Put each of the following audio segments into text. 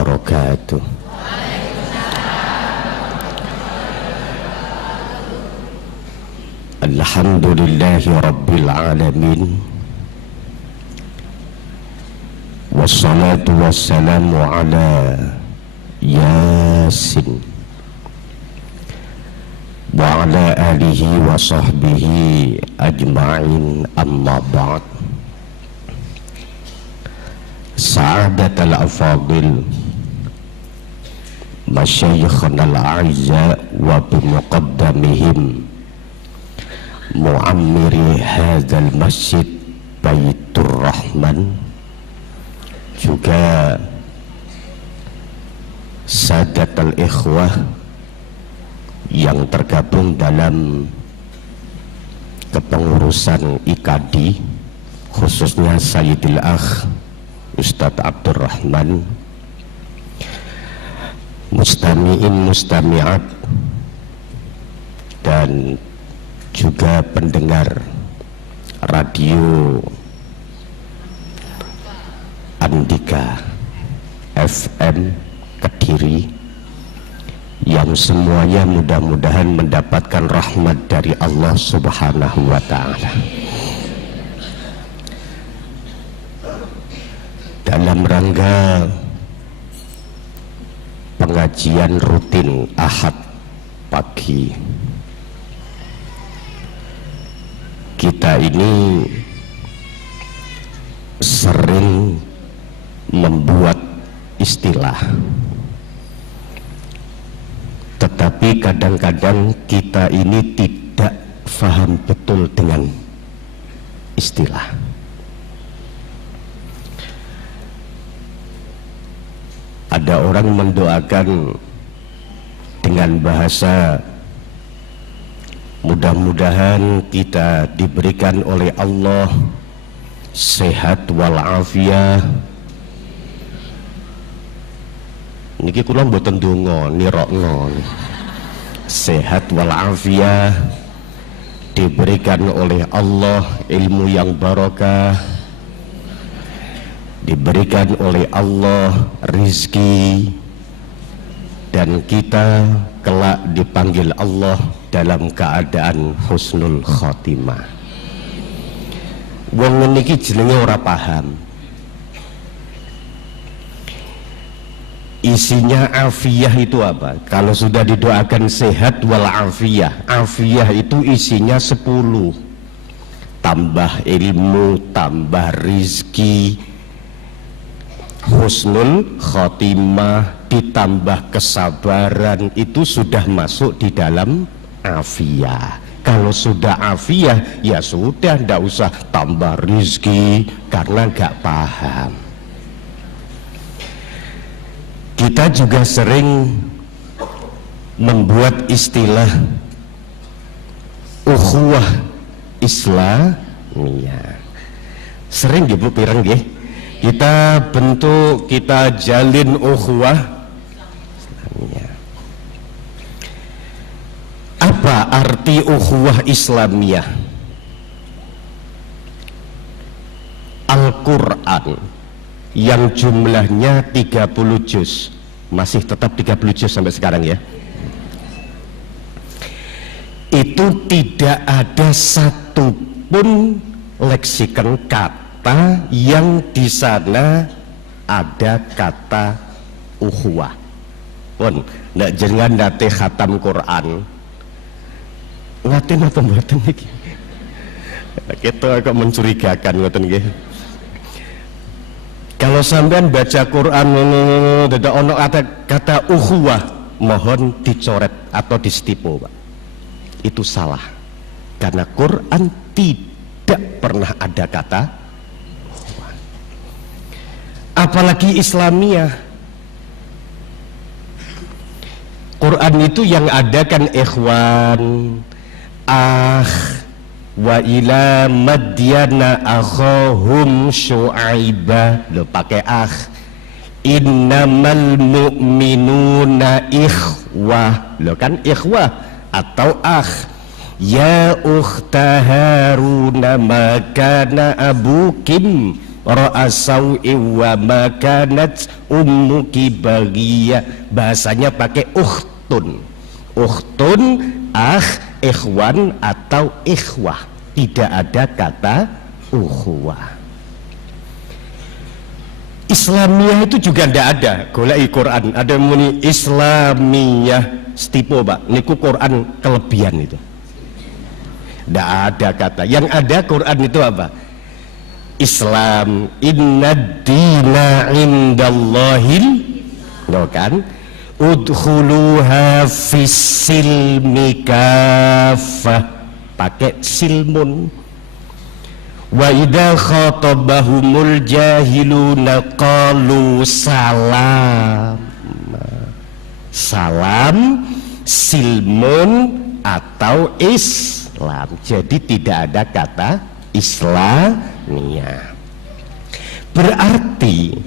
wabarakatuh. Alhamdulillahi rabbil alamin, wassalatu wassalamu ala Yasin wa ala alihi wa sahbihi ajma'in, amma ba'd. Sa'adatul afadil masyayikhna al-a'izza wa bimuqaddamihim mu'ammiri hadzal masjid Baitur Rahman, juga sadatul ikhwah yang tergabung dalam kepengurusan IKADI, khususnya Sayyidil Akh Ustadz Abdurrahman, mustami'in mustami'at, dan juga pendengar radio Andika FM Kediri, yang semuanya mudah-mudahan mendapatkan rahmat dari Allah Subhanahu wa Ta'ala. Dalam rangka pengajian rutin Ahad pagi, kita ini sering membuat istilah, tetapi kadang-kadang kita ini tidak paham betul dengan istilah. Ada orang mendoakan dengan bahasa, mudah-mudahan kita diberikan oleh Allah sehat walafiat. Niki kula mboten ndonga, nirokno. Sehat walafiat, diberikan oleh Allah ilmu yang barokah, diberikan oleh Allah rizki, dan kita kelak dipanggil Allah dalam keadaan husnul khotimah. Wong niki jenenge ora paham isinya afiyah itu apa. Kalau sudah didoakan sehat wal afiyah, afiyah itu isinya 10, tambah ilmu, tambah rizki, husnul khotimah, ditambah kesabaran, itu sudah masuk di dalam afiyah. Kalau sudah afiyah, ya sudah, tidak usah tambah rizki karena gak paham. Kita juga sering membuat istilah ukhuwah Islamiyah. Sering Bu pireng nggih? Kita bentuk, kita jalin ukhuwah Islamiyah. Apa arti ukhuwah Islamiyah? Al-Quran yang jumlahnya 30 juz, masih tetap 30 juz sampai sekarang ya, itu tidak ada satupun leksikon kata yang di sana ada kata ukhuwah. Pun ndak jenengan nate khatam Quran ngaten atau mboten iki, kita agak mencurigakan ngoten nggih. Kalau sampean baca Quran tidak ono kata ukhuwah, mohon dicoret atau distipo, Pak. Itu salah, karena Quran tidak pernah ada kata ukhuwah. Apalagi Islamiyah. Quran itu yang ada kan ikhwan, wa ila madyana akhahum syu'aiba, lo pakai innamal mu'minuna ikhwah, lo kan ikhwah atau ya ukhta Haruna makana abukim ra'asau'i wa makanat ummuki baghiya. Bahasanya pakai ukhtun. Ukhtun, ikhwan atau ikhwah. Tidak ada kata ukhuwah. Islamiyah itu juga tidak ada. Golek Quran ada muni Islamiyah stipo Pak. Niku Quran kelebihan itu. Tidak ada kata. Yang ada Quran itu apa? Islam. Innad dina indallahil, kan? Udkhuluha fis-silmi kafah. Pakai silmun. Wa idza khatabahumul jahiluna qalu salam. Salam, silmun atau Islam. Jadi tidak ada kata Islamiyah. Berarti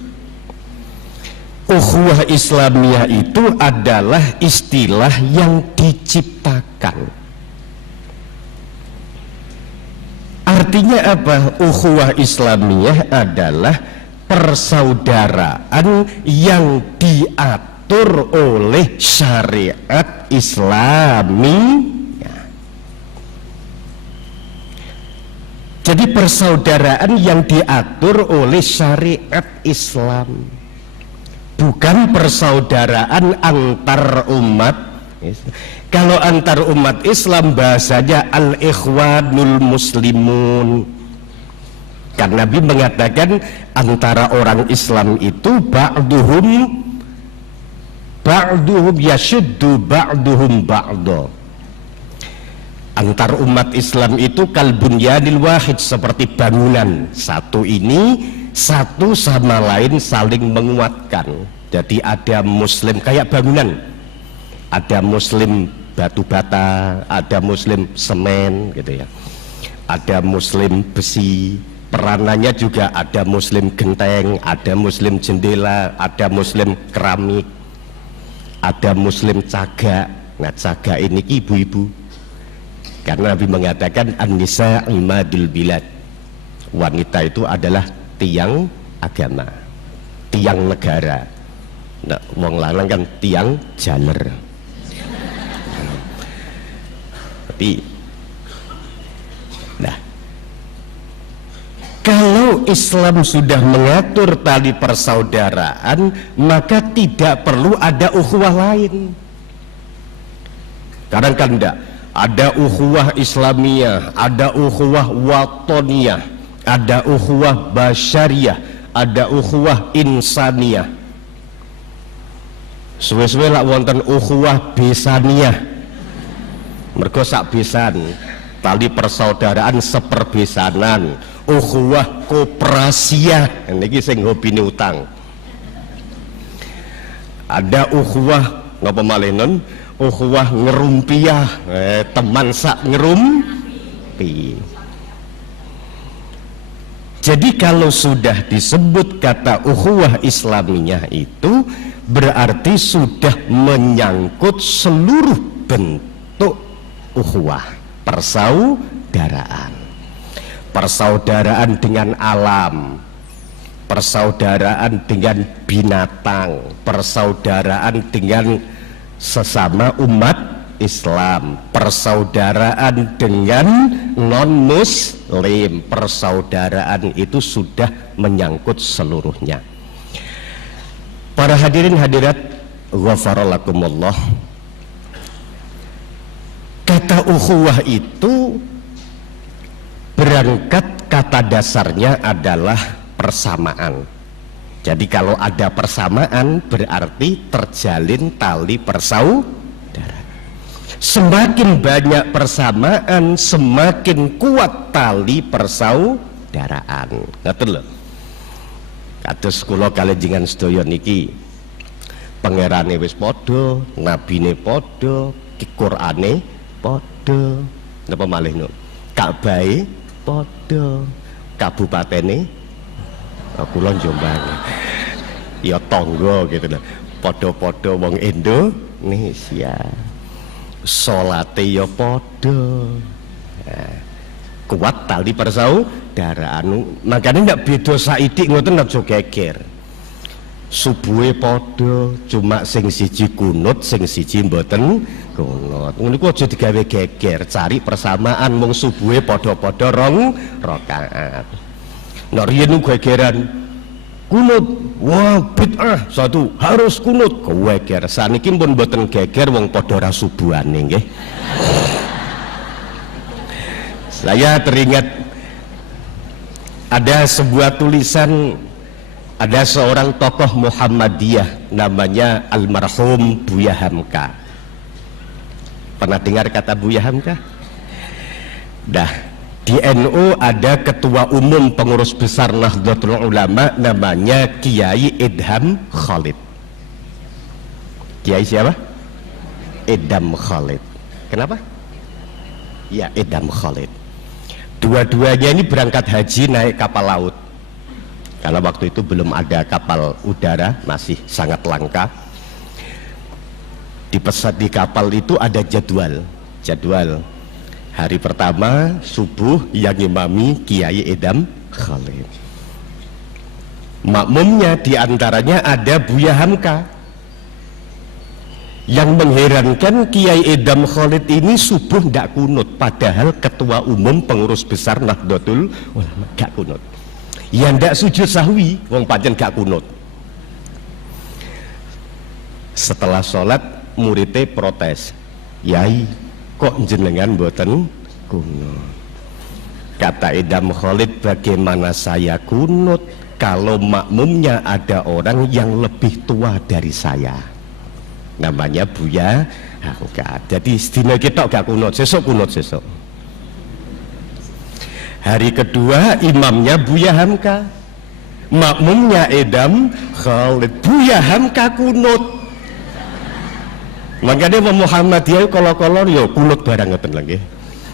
ukhuwah Islamiyah itu adalah istilah yang diciptakan. Artinya apa? Ukhuwah Islamiyah adalah persaudaraan yang diatur oleh syariat Islami. Jadi persaudaraan yang diatur oleh syariat Islam, bukan persaudaraan antar umat. Kalau antar umat Islam bahasanya al-ikhwanul muslimun. Karena Nabi mengatakan antara orang Islam itu ba'duhum yashuddu ba'duhum ba'do. Antar umat Islam itu kalbunyanil wahid, seperti bangunan satu ini satu sama lain saling menguatkan. Jadi ada muslim kayak bangunan, ada muslim batu bata, ada muslim semen gitu ya, ada muslim besi, peranannya juga ada muslim genteng, ada muslim jendela, ada muslim keramik, ada muslim cagak. Nah cagak ini ibu-ibu, karena Nabi mengatakan an-nisa imadul bilad, wanita itu adalah tiang agama, tiang negara. Nah, wong lanang kan tiang jaler. Nah, kalau Islam sudah mengatur tali persaudaraan, maka tidak perlu ada ukhuwah lain. Kadang kan enggak, ada ukhuwah Islamiyah, ada ukhuwah watoniyah, ada ukhuwah basyariyah, ada ukhuwah insaniyah. Suwe-suwe lak wonten ukhuwah besaniyah. Mergo sak besan, tali persaudaraan seperbesanan, ukhuwah koperasiah, niki sing hobine utang. Ada ukhuwah ngapa malih nun? Ukhuwah ngerumpiah, teman sak ngerumpi. Jadi kalau sudah disebut kata ukhuwah Islamiyah itu berarti sudah menyangkut seluruh bentuk ukhuwah, persaudaraan. Persaudaraan dengan alam, persaudaraan dengan binatang, persaudaraan dengan sesama umat Islam, persaudaraan dengan non-muslim. Persaudaraan itu sudah menyangkut seluruhnya. Para hadirin hadirat ghafaralakumullah, kata ukhuwah itu berangkat kata dasarnya adalah persamaan. Jadi kalau ada persamaan berarti terjalin tali persaudaraan. Semakin banyak persamaan, semakin kuat tali persaudaraan. Ngerti lho? Kados kula kalenjengan sedaya niki, pangerane wis padha, nabine padha, Qur'ane padha, napa malih no, Ka'bahe padha, kabupatene kula Jombang ya tangga gitu lho, padha-padha wong Indonesia, salate ya padha. Nah, kuat tali persaudaraan. Makanya ndak beda saidik ngoten aja geger. Subuhe padha, cuma sing siji kunut, sing siji mboten kunut. Ngono iku aja digawe geger, cari persamaan. Wong subuhe padha-padha 2 rakaat. Nek riyen gegeran kunut, wah bid'ah, satu harus kunut, geger. Saniki pun mboten geger, wong padha ra subuhane nggih. Saya teringat ada sebuah tulisan, ada seorang tokoh Muhammadiyah namanya almarhum Buya Hamka. Pernah dengar kata Buya Hamka? Dah, di NU ada ketua umum pengurus besar Nahdlatul Ulama namanya Kiai Idham Khalid. Kiai siapa? Idham Khalid. Kenapa? Ya, Idham Khalid. Dua-duanya ini berangkat haji naik kapal laut. Karena waktu itu belum ada kapal udara, masih sangat langka. Di kapal itu ada jadwal. Hari pertama subuh yang imami Kiai Idham Khalid. Makmumnya diantaranya ada Buya Hamka. Yang mengherankan, Kiai Idham Khalid ini subuh ndak kunut, padahal ketua umum pengurus besar Nahdlatul Ulama gak kunut. Ya ndak sujud sahwi, wong pancen gak kunut. Setelah sholat muridnya protes, "Yai, kok jenengan mboten kunut?" Kata Idham Khalid, "Bagaimana saya kunut kalau makmumnya ada orang yang lebih tua dari saya?" Namanya Buya Hamka. Jadi sedina kita gak kunut, sesuk kunut sesuk. Hari kedua imamnya Buya Hamka, makmumnya Idham Khalid. Buya Hamka kunut. Makanya Muhammadiyah kalau yo kunut barang ngoten lagi.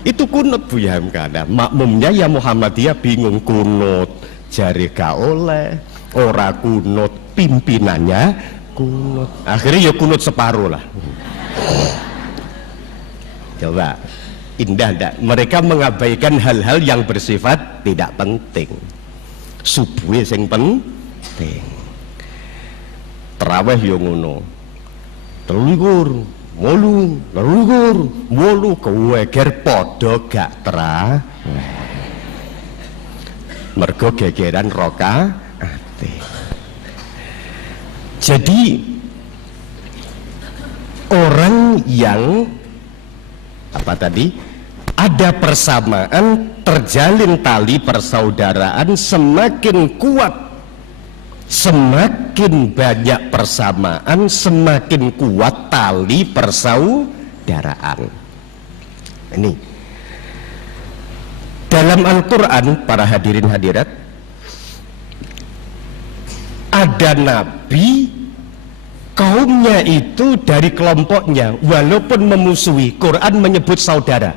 Itu kunut Buya Hamka. Nah, makmumnya ya Muhammadiyah bingung kunut, jari gak oleh, ora kunut pimpinannya kunut. Akhirnya ya kunut separuh lah. Coba indah enggak? Mereka mengabaikan hal-hal yang bersifat tidak penting. Subuh sing penting. Tarawih yo ngono. 23, 8, keweger padha gak tarawih. Mergo gegeran rakaat. Jadi orang yang apa tadi, ada persamaan, terjalin tali persaudaraan, semakin kuat, semakin banyak persamaan, semakin kuat tali persaudaraan. Ini dalam Al-Quran, para hadirin hadirat, ada nabi kaumnya itu dari kelompoknya walaupun memusuhi, Quran menyebut saudara.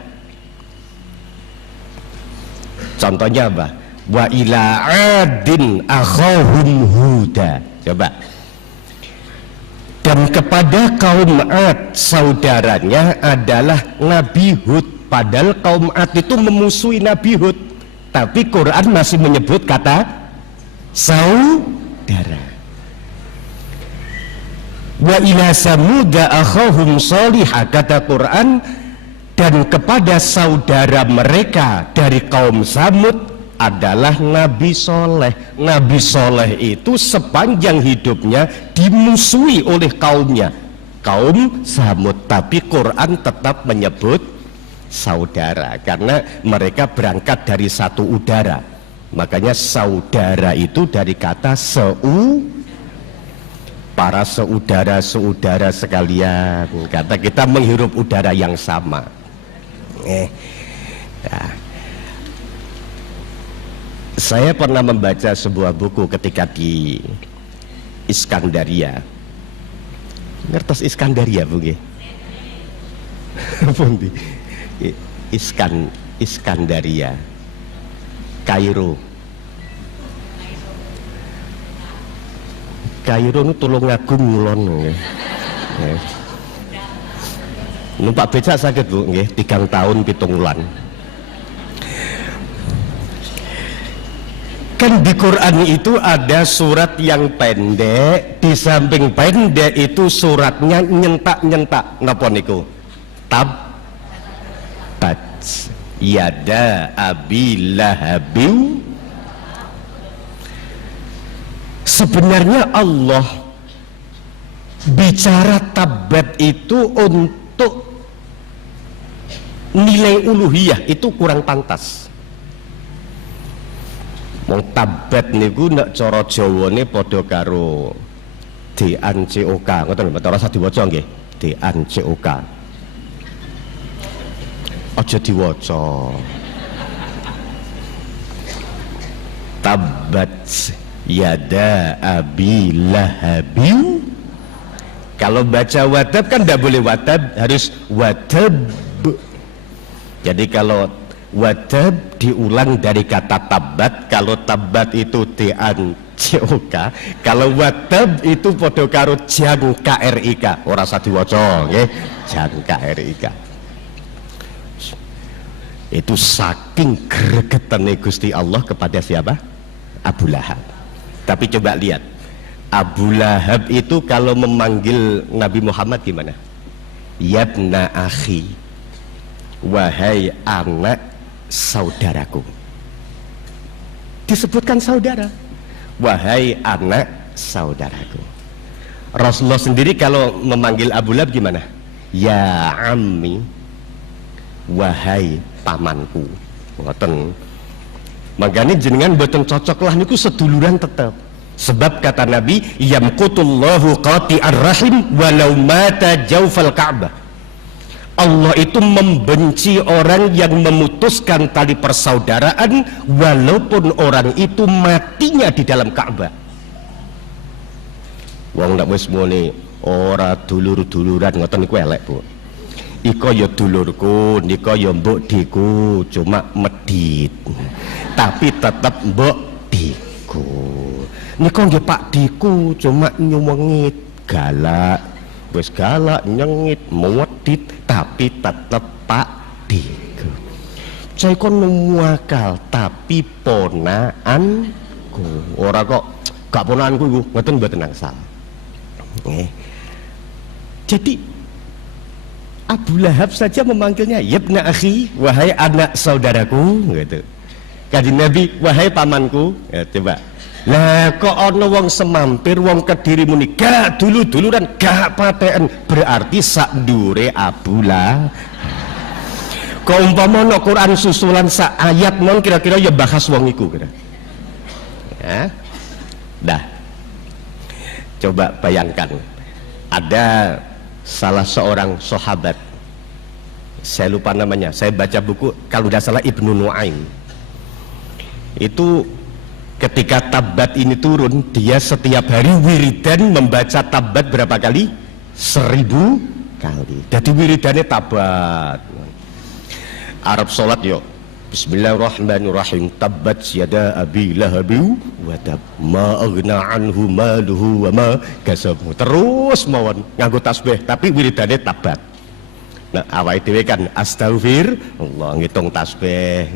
Contohnya apa? Wa ila adin akhahum huda. Coba. Dan kepada kaum Ad saudaranya adalah Nabi Hud. Padahal kaum Ad itu memusuhi Nabi Hud, tapi Quran masih menyebut kata saudara. Wa ila samuda akhahum salihah, kata Quran, dan kepada saudara mereka dari kaum Samud adalah Nabi Soleh. Nabi Soleh itu sepanjang hidupnya dimusuhi oleh kaumnya, kaum Samud, tapi Quran tetap menyebut saudara karena mereka berangkat dari satu udara. Makanya saudara itu dari kata para saudara-saudara sekalian, kata kita menghirup udara yang sama. Nah, saya pernah membaca sebuah buku ketika di Iskandaria. Ngertos Iskandaria Bu nggih? Pundi? Iskandaria, Kairo. Kairo nu Tulungagung ngulon nggih. Numpak becak sakit Bu nggih, 3 tahun 7 bulan. Kan di Quran itu ada surat yang pendek, di samping pendek itu suratnya nyentak-nyentak. Napa niku? Tabbat yada abi lahabin. Sebenarnya Allah bicara tabbat itu untuk nilai uluhiyah, itu kurang pantas. Wong tabbat niku nek cara Jawane padha karo DANCOK, ngoten lho, ora usah diwaca nggih. DANCOK. Aja diwaca. Tabbat yada abi lahabin. Kalau baca wadab kan tidak boleh wadab, harus wadab. Jadi kalau wadab diulang dari kata tabat. Kalau tabat itu DANCOK, kalau wadab itu podo karo jang KRIK. Ora usah diwaca nggih, jang KRIK. Itu saking gregetane Gusti Allah kepada siapa? Abu Lahab. Tapi coba lihat, Abu Lahab itu kalau memanggil Nabi Muhammad gimana? Yabna akhi, wahai anak saudaraku. Disebutkan saudara, wahai anak saudaraku. Rasulullah sendiri kalau memanggil Abu Lahab gimana? Ya ammi, wahai pamanku. Ngoten. Makanya jenengan boten cocok lah niku seduluran tetap. Sebab kata Nabi, yamqutullahu qati'ar rahim walau mata jawfal Ka'bah. Allah itu membenci orang yang memutuskan tali persaudaraan walaupun orang itu matinya di dalam Ka'bah. Wong ndak wis muni ora dulur-duluran ngoten niku elek, Bu. Iko ya dulurku, niko ya mbok diku, cuma medit. Tapi tetap mbok diku. Niko nggih Pak diku, cuma nyuwengit, galak. Wis galak, nyengit, medit, tapi tetap Pak diku. Saya kon muakal, tapi ponaanku. Ora kok gak ponaanku iku, ngoten mboten angsal. Nggih. Jadi Abu Lahab saja memanggilnya yabna akhi, wahai anak saudaraku, gitu. Kanjeng Nabi, wahai pamanku. Ya, coba. Lah kok ana wong semampir, wong Kediri muni gak dulu-duluran, gak paten, berarti sak ndure Abu Lahab. Kok umpama ana Quran susulan sak ayat mon kira-kira ya bahas wong iku kira. Ya. Dah. Coba bayangkan. Ada salah seorang sahabat, saya lupa namanya, saya baca buku kalau tidak salah Ibnu Nuaim. Itu ketika tabat ini turun, dia setiap hari wiridan membaca tabat berapa kali? 1000 kali. Jadi wiridannya tabat. Arab sholat yuk, bismillahirrahmanirrahim, tabat yada abi lahabi wa tab ma aghna anhu maluhu wa ma kasab. Terus mawon nganggo tasbih tapi wiridane tabat. Nah awake dhewe kan astaghfir Allah ngitung tasbih.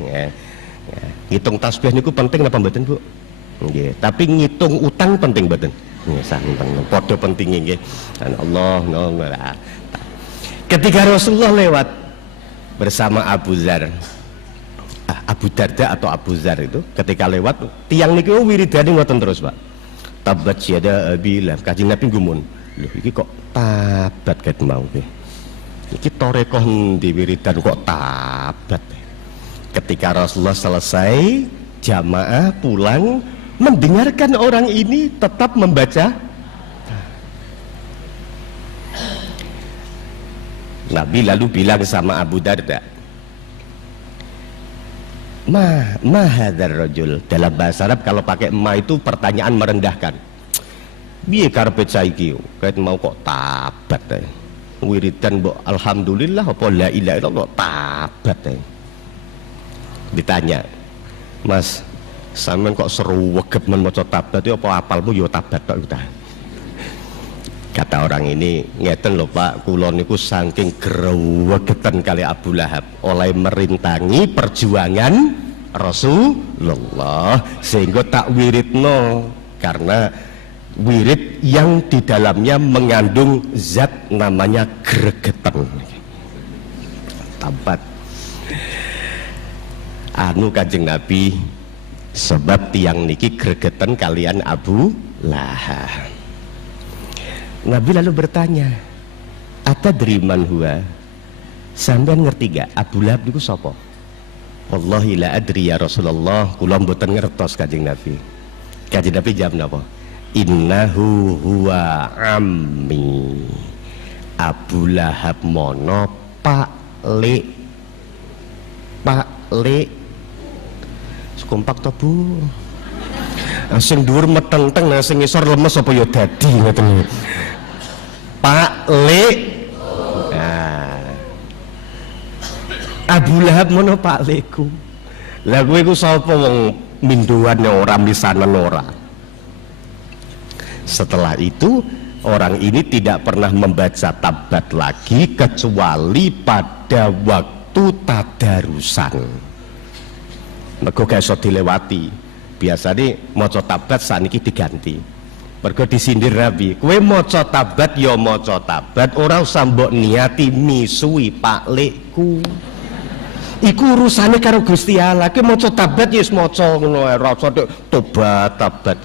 Ngitung tasbih niku penting napa mboten, Bu? Nggih, tapi ngitung utang penting mboten? Nggih, santen padha pentinge nggih. Allah nongol. Ketika Rasulullah lewat bersama Abu Dzar, Abu Darda atau Abu Dzar itu ketika lewat tiang niku wiridane ngoten terus, Pak. Tabat yada abi lahab. Kanjeng Nabi gumun. Lho iki kok tabat ket mau iki. Iki torekoh ndi wiridan kok tabat. Ketika Rasulullah selesai, jamaah pulang mendengarkan orang ini tetap membaca. Nabi lalu bilang sama Abu Darda, ma hadzal rajul. Dalam bahasa Arab kalau pakai ma itu pertanyaan merendahkan. Piye karepe saiki? Ket mau kok tabat ae. Wiridan mbok alhamdulillah apa la ilaha illallah tabat ae. Ditanya, Mas, sampean kok seruwegep men maca tabat itu apa apalmu yo tabat tok udah. Kata orang ini, ngeten lho Pak, kula niku saking grewegetan kali Abu Lahab oleh merintangi perjuangan Rasulullah, sehingga tak wiridno karena wirid yang di dalamnya mengandung zat namanya gregeten. Tabat anu Kanjeng Nabi, sebab tiang niki gregeten kalian Abu Lahab. Nabi lalu bertanya, atadri man huwa, sampean ngerti gak Abu Lahab niku sapa? Wallahi la adri ya Rasulullah, kula mboten ngertos Kanjeng Nabi. Kanjeng Nabi jawab napa? Innahu huwa ammi. Abu Lahab mono Pak Le sekompak to Bu. Sing dhuwur meteng-teng, sing ngisor lemes apa ya dadi ngoten. Pak Le. Nah. Abu Lahab mono Pak Leku. Lah kowe iku sapa wong minduane ora misanan ora. Setelah itu orang ini tidak pernah membaca tabat lagi kecuali pada waktu tadarusan. Mergo gak iso dilewati. Biasanya maca tabat saniki diganti. Mergo disindir Nabi, kowe maca tabat ya maca tabat, ora usah mbok niati misui Pak Lekku. Iku urusane karo Gusti Allah. Kowe maca tabat ya wis maca ngono ae, ora usah tobat tabat.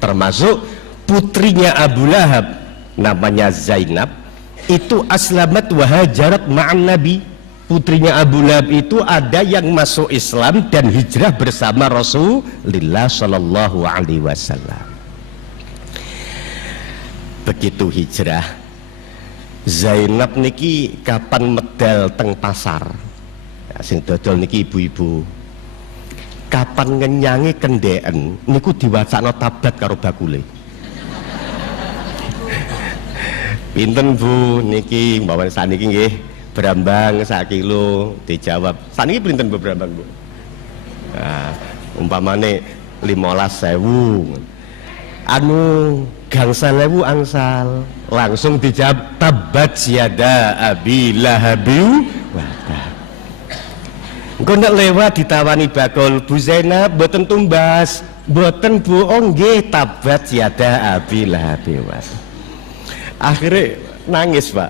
Termasuk putrinya Abu Lahab namanya Zainab itu aslamat wa hajarat ma'an Nabi. Putrinya Abu Lahab itu ada yang masuk Islam dan hijrah bersama Rasulullah Shallallahu Alaihi Wasallam. Begitu hijrah, Zainab niki kapan medal teng pasar, sing dodol niki ibu-ibu. Kapan ngenyangi kendeen niku diwacana tabat karo bakule. Pinten Bu niki mbawan saniki nggih berambang sak kilo, dijawab saniki pinten berambang Bu? Nah, umpamane 15.000 anu gangsal ewu angsal, langsung dijawab tabat yada abi lahabi wa tab. Engko nek lewat ditawani bakul, Bu Zainab mboten tumbas, mboten Bu, oh nggih tabat yada abi lahabi wa tab. Akhirnya nangis Pak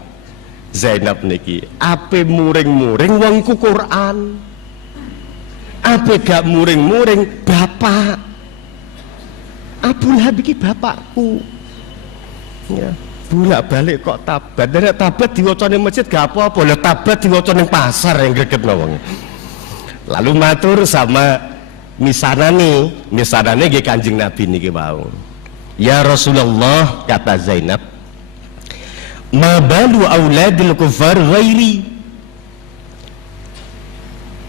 Zainab niki, ape muring-muring wongku Quran, ape gak muring-muring bapak Abu Lahab iki bapakku ya, bolak balik kok tabat. Dan tabat diwacane masjid gak apa-apa, lah tabat diwacane pasar yang gregetno wong. Lalu matur sama misanane nggih Kanjeng Nabi niki wau. Ya Rasulullah, kata Zainab, ma balu auladil kufar ghairi,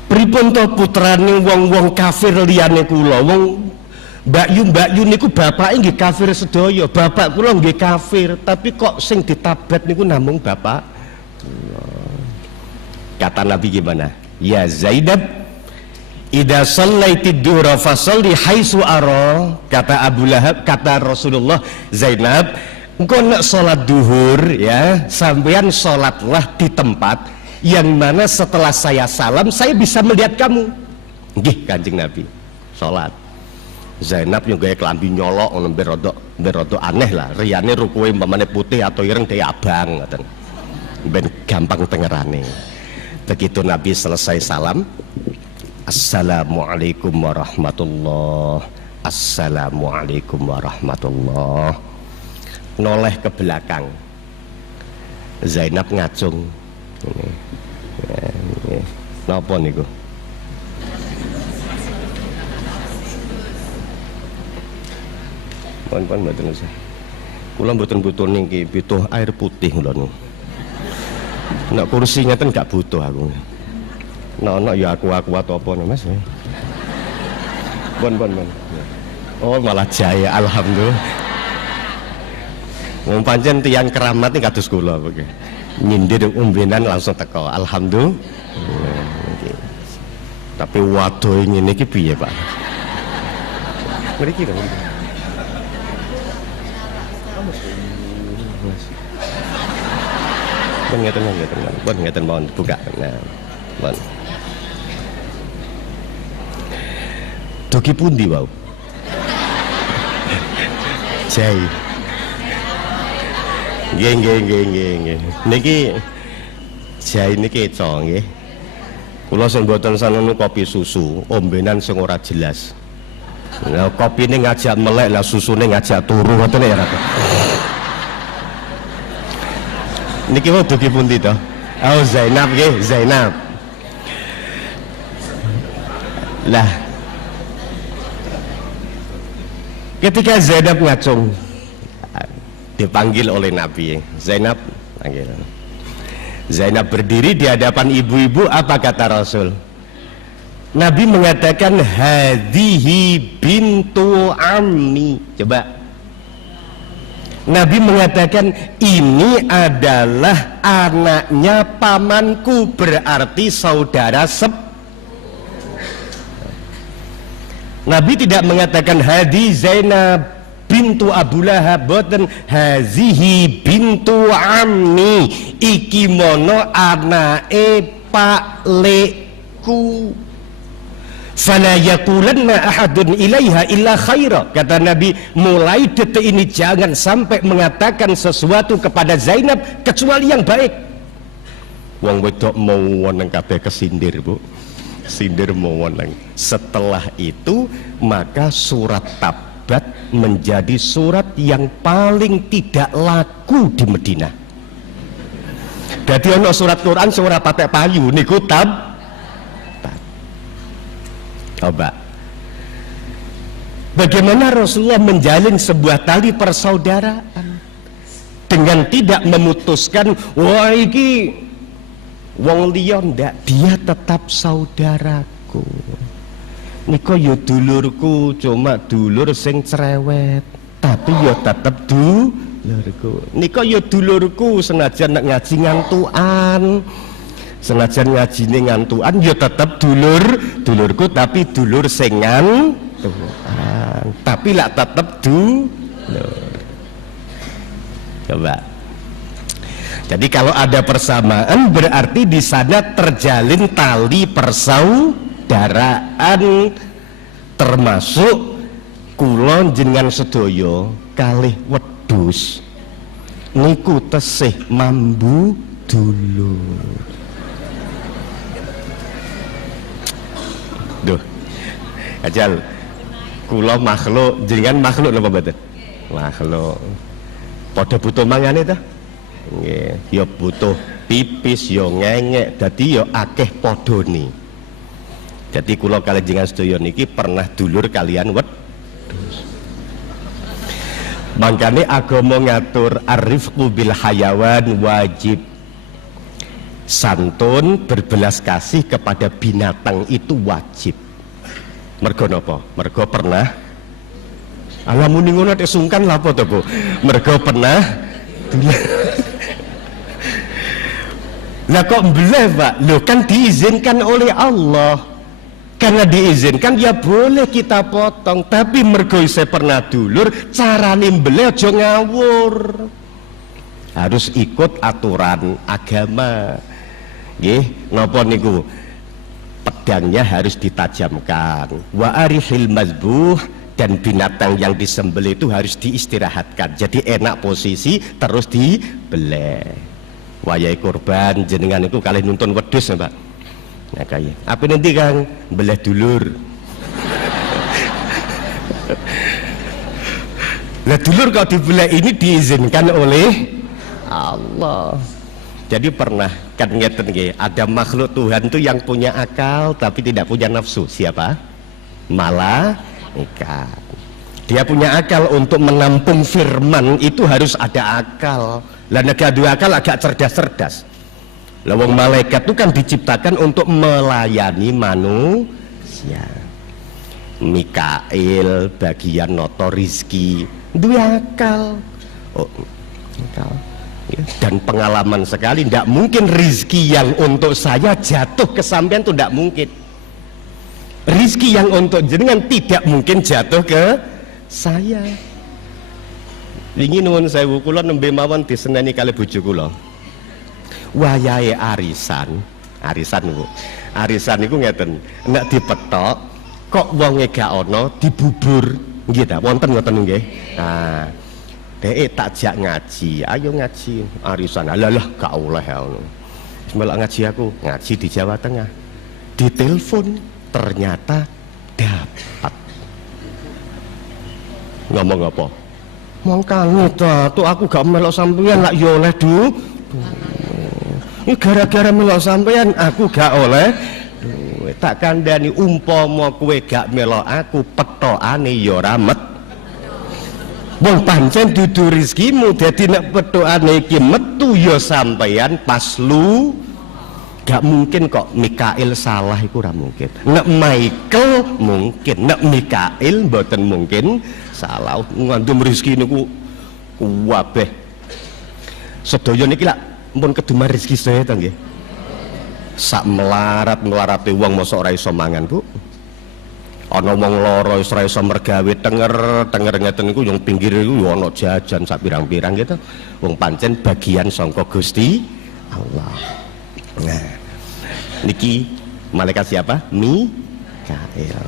pripun to putrane wong-wong kafir liyane kula. Wong Mbak Yu niku bapake nggih kafir sedaya, bapak kula nggih kafir, tapi kok sing ditabat niku namung bapak. Kata Nabi gimana? Ya Zainab, idza shallaitid duhra fasalli haitsu ara. Kata Abu Lahab, kata Rasulullah, Zainab, engkau nak sholat duhur ya, sampean sholatlah di tempat yang mana setelah saya salam saya bisa melihat kamu. Nggih Kanjeng Nabi, sholat. Zainab yang gaya kelambi nyolok, berodok aneh lah. Riyane rukuwe umpamane putih atau ireng dia abang, ben gampang tengerane. Begitu Nabi selesai salam, Assalamualaikum warahmatullah, Assalamualaikum warahmatullah. Noleh ke belakang, Zainab ngacung. Napa niku? Pun mboten usah. Kula mboten butuh niki, butuh air putih kula niku. Nek kursi ngeten gak butuh aku. Nek ya aku atau apa Mas. Pun. Oh malah jaya, alhamdulillah. Wong pancen tiyang keramat iki kados kula iki. Nyindir umbenan langsung teko. Alhamdulillah. Tapi waduh ngene iki piye, Pak? Mriki lho. Ngeten mawon buka. Nah, dugi pundi wau jai nggih niki jai niki eco nggih kula sing mboten sanenu kopi susu ombenan sing ora jelas. Lah kopine ngajak melek lah susune ngajak turu ngoten ya Ratu. Niki wau dugi pundi to? Oh Zainab nggih, Zainab. Lah ketika Zainab ngacung dipanggil oleh Nabi, Zainab panggil. Zainab berdiri di hadapan ibu-ibu, apa kata Rasul? Nabi mengatakan hadhihi bintu ammi. Coba Nabi mengatakan ini adalah anaknya pamanku, berarti saudara Nabi tidak mengatakan hadi Zainab bintu Abu Lahab, boten hazihi bintu ammi, iki mono anake Pak Leku. Fala yaqulanna ahadun ilaiha illa khaira, kata Nabi, mulai detik ini jangan sampai mengatakan sesuatu kepada Zainab kecuali yang baik. Wong wedok mau nang kabeh kesindir, Bu. Sindir mau nang. Setelah itu maka surat Tabat menjadi surat yang paling tidak laku di Madinah. Dadi ana surat Quran surat patek payu niku Tabat. Coba bagaimana Rasulullah menjalin sebuah tali persaudaraan dengan tidak memutuskan wah iki wong liya ndak, dia tetap saudaraku. Niko yo dulurku, cuma dulur sing cerewet, tapi yo tetep dulurku. Niko yo dulurku senajan nek ngaji ngantukan. Senajan ngajine ngantukan ya tetep dulurku, tapi dulur sing ngantukan, tapi lak tetep dulur. Coba. Jadi kalau ada persamaan berarti di sana terjalin tali persaudaraan, termasuk kula jenengan sedaya kalih wedhus niku tesih mambu dulur. Duh, ajal kula makhluk, jenengan makhluk napa mboten? Makhluk. Padha butuh mangane ta? Nggih, ya butuh pipis, ya ngengek, dadi ya akeh padhane. Jadi kula kalih jenengan sedaya niki pernah dulur kalian wedhus. Mangkane agama ngatur arifqu bil hayawan wajib. Santun berbelas kasih kepada binatang itu wajib. Mergo napa? Mergo pernah alamune ngono nek sungkan lha apa to, Bu? Mergo pernah lah kok mbleh, Pak? Loh kan diizinkan oleh Allah. Karena diizinkan ya boleh kita potong, tapi mergo isih pernah dulur, carane mbleh aja ngawur. Harus ikut aturan agama. Nggih, napa niku? Pedangnya harus ditajamkan. Wa arihil mazbuh, dan binatang yang disembelih itu harus diistirahatkan. Jadi enak posisi terus dibeleh. Wayahe kurban jenengan itu kalih nuntun wedhus, Pak. Nah kaya. Apa nanti Kang beleh dulur. Lah dulur kalau dibeleh ini diizinkan oleh Allah. Jadi pernah kan ngeten nggih, ada makhluk Tuhan itu yang punya akal tapi tidak punya nafsu. Siapa? Malaikat. Dia punya akal untuk menampung firman itu harus ada akal. Lah nek dua akal agak cerdas-cerdas. Lah wong malaikat itu kan diciptakan untuk melayani manusia. Mikail bagian noto rizki dua akal. Oh, akal. Dan pengalaman sekali, tidak mungkin rizki yang untuk saya jatuh ke sampean itu tidak mungkin. Rizki yang untuk jenengan tidak mungkin jatuh ke saya. Ingin nuwun sewu kula nembe mawon diseneni kali bojo kula. Wayahe arisan Bu. Arisan niku ngeten, nek dipethok kok wonge gak ono dibubur nggih ta wonten ngoten nggih. Nah dhek tak jak ngaji, ayo ngaji arisan. Alah gak oleh ngono. Melok ngaji aku, ngaji di Jawa Tengah. Ditelepon ternyata dapat. Ngomong apa? Mangkane tuh aku gak melok sampeyan lak yo oleh du. Ini gara-gara melok sampeyan aku gak oleh. Tak kandhani umpama kowe gak melok aku petokane ya ora met. Wong pancen dudu rezekimu dadi nek petokane iki metu ya sampeyan pas lu. Gak mungkin kok Mikail salah iku ora mungkin. Nek Michael mungkin, nek Mikail mboten mungkin salah. Ngandum rezeki niku kabeh. Sedaya niki lak mumpun kedumar rezeki sedaya ta nggih. Sak melarat-melarate wong mosok ora iso mangan, Bu. Ana wong lara wis ora iso mergawe tenger ngeten niku yang pinggir iku yo ana jajan sak pirang-pirang gitu. Wong pancen bagian sangka Gusti Allah. Nah, niki malaikat siapa? Mikail.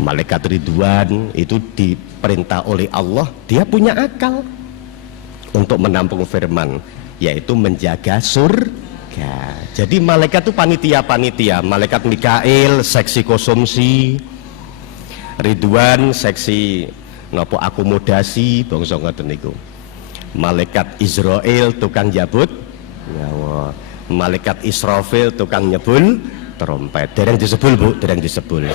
Malaikat Ridwan itu diperintah oleh Allah, dia punya akal untuk menampung firman, yaitu menjaga surga. Jadi malaikat itu panitia-panitia. Malaikat Mikail seksi konsumsi, Ridwan seksi nopo akomodasi, bangsa ngoten niku. Malaikat Israel tukang jabut nyawa, malaikat Israfil tukang nyebul trompet. Dereng disebul, Bu, dereng disebul.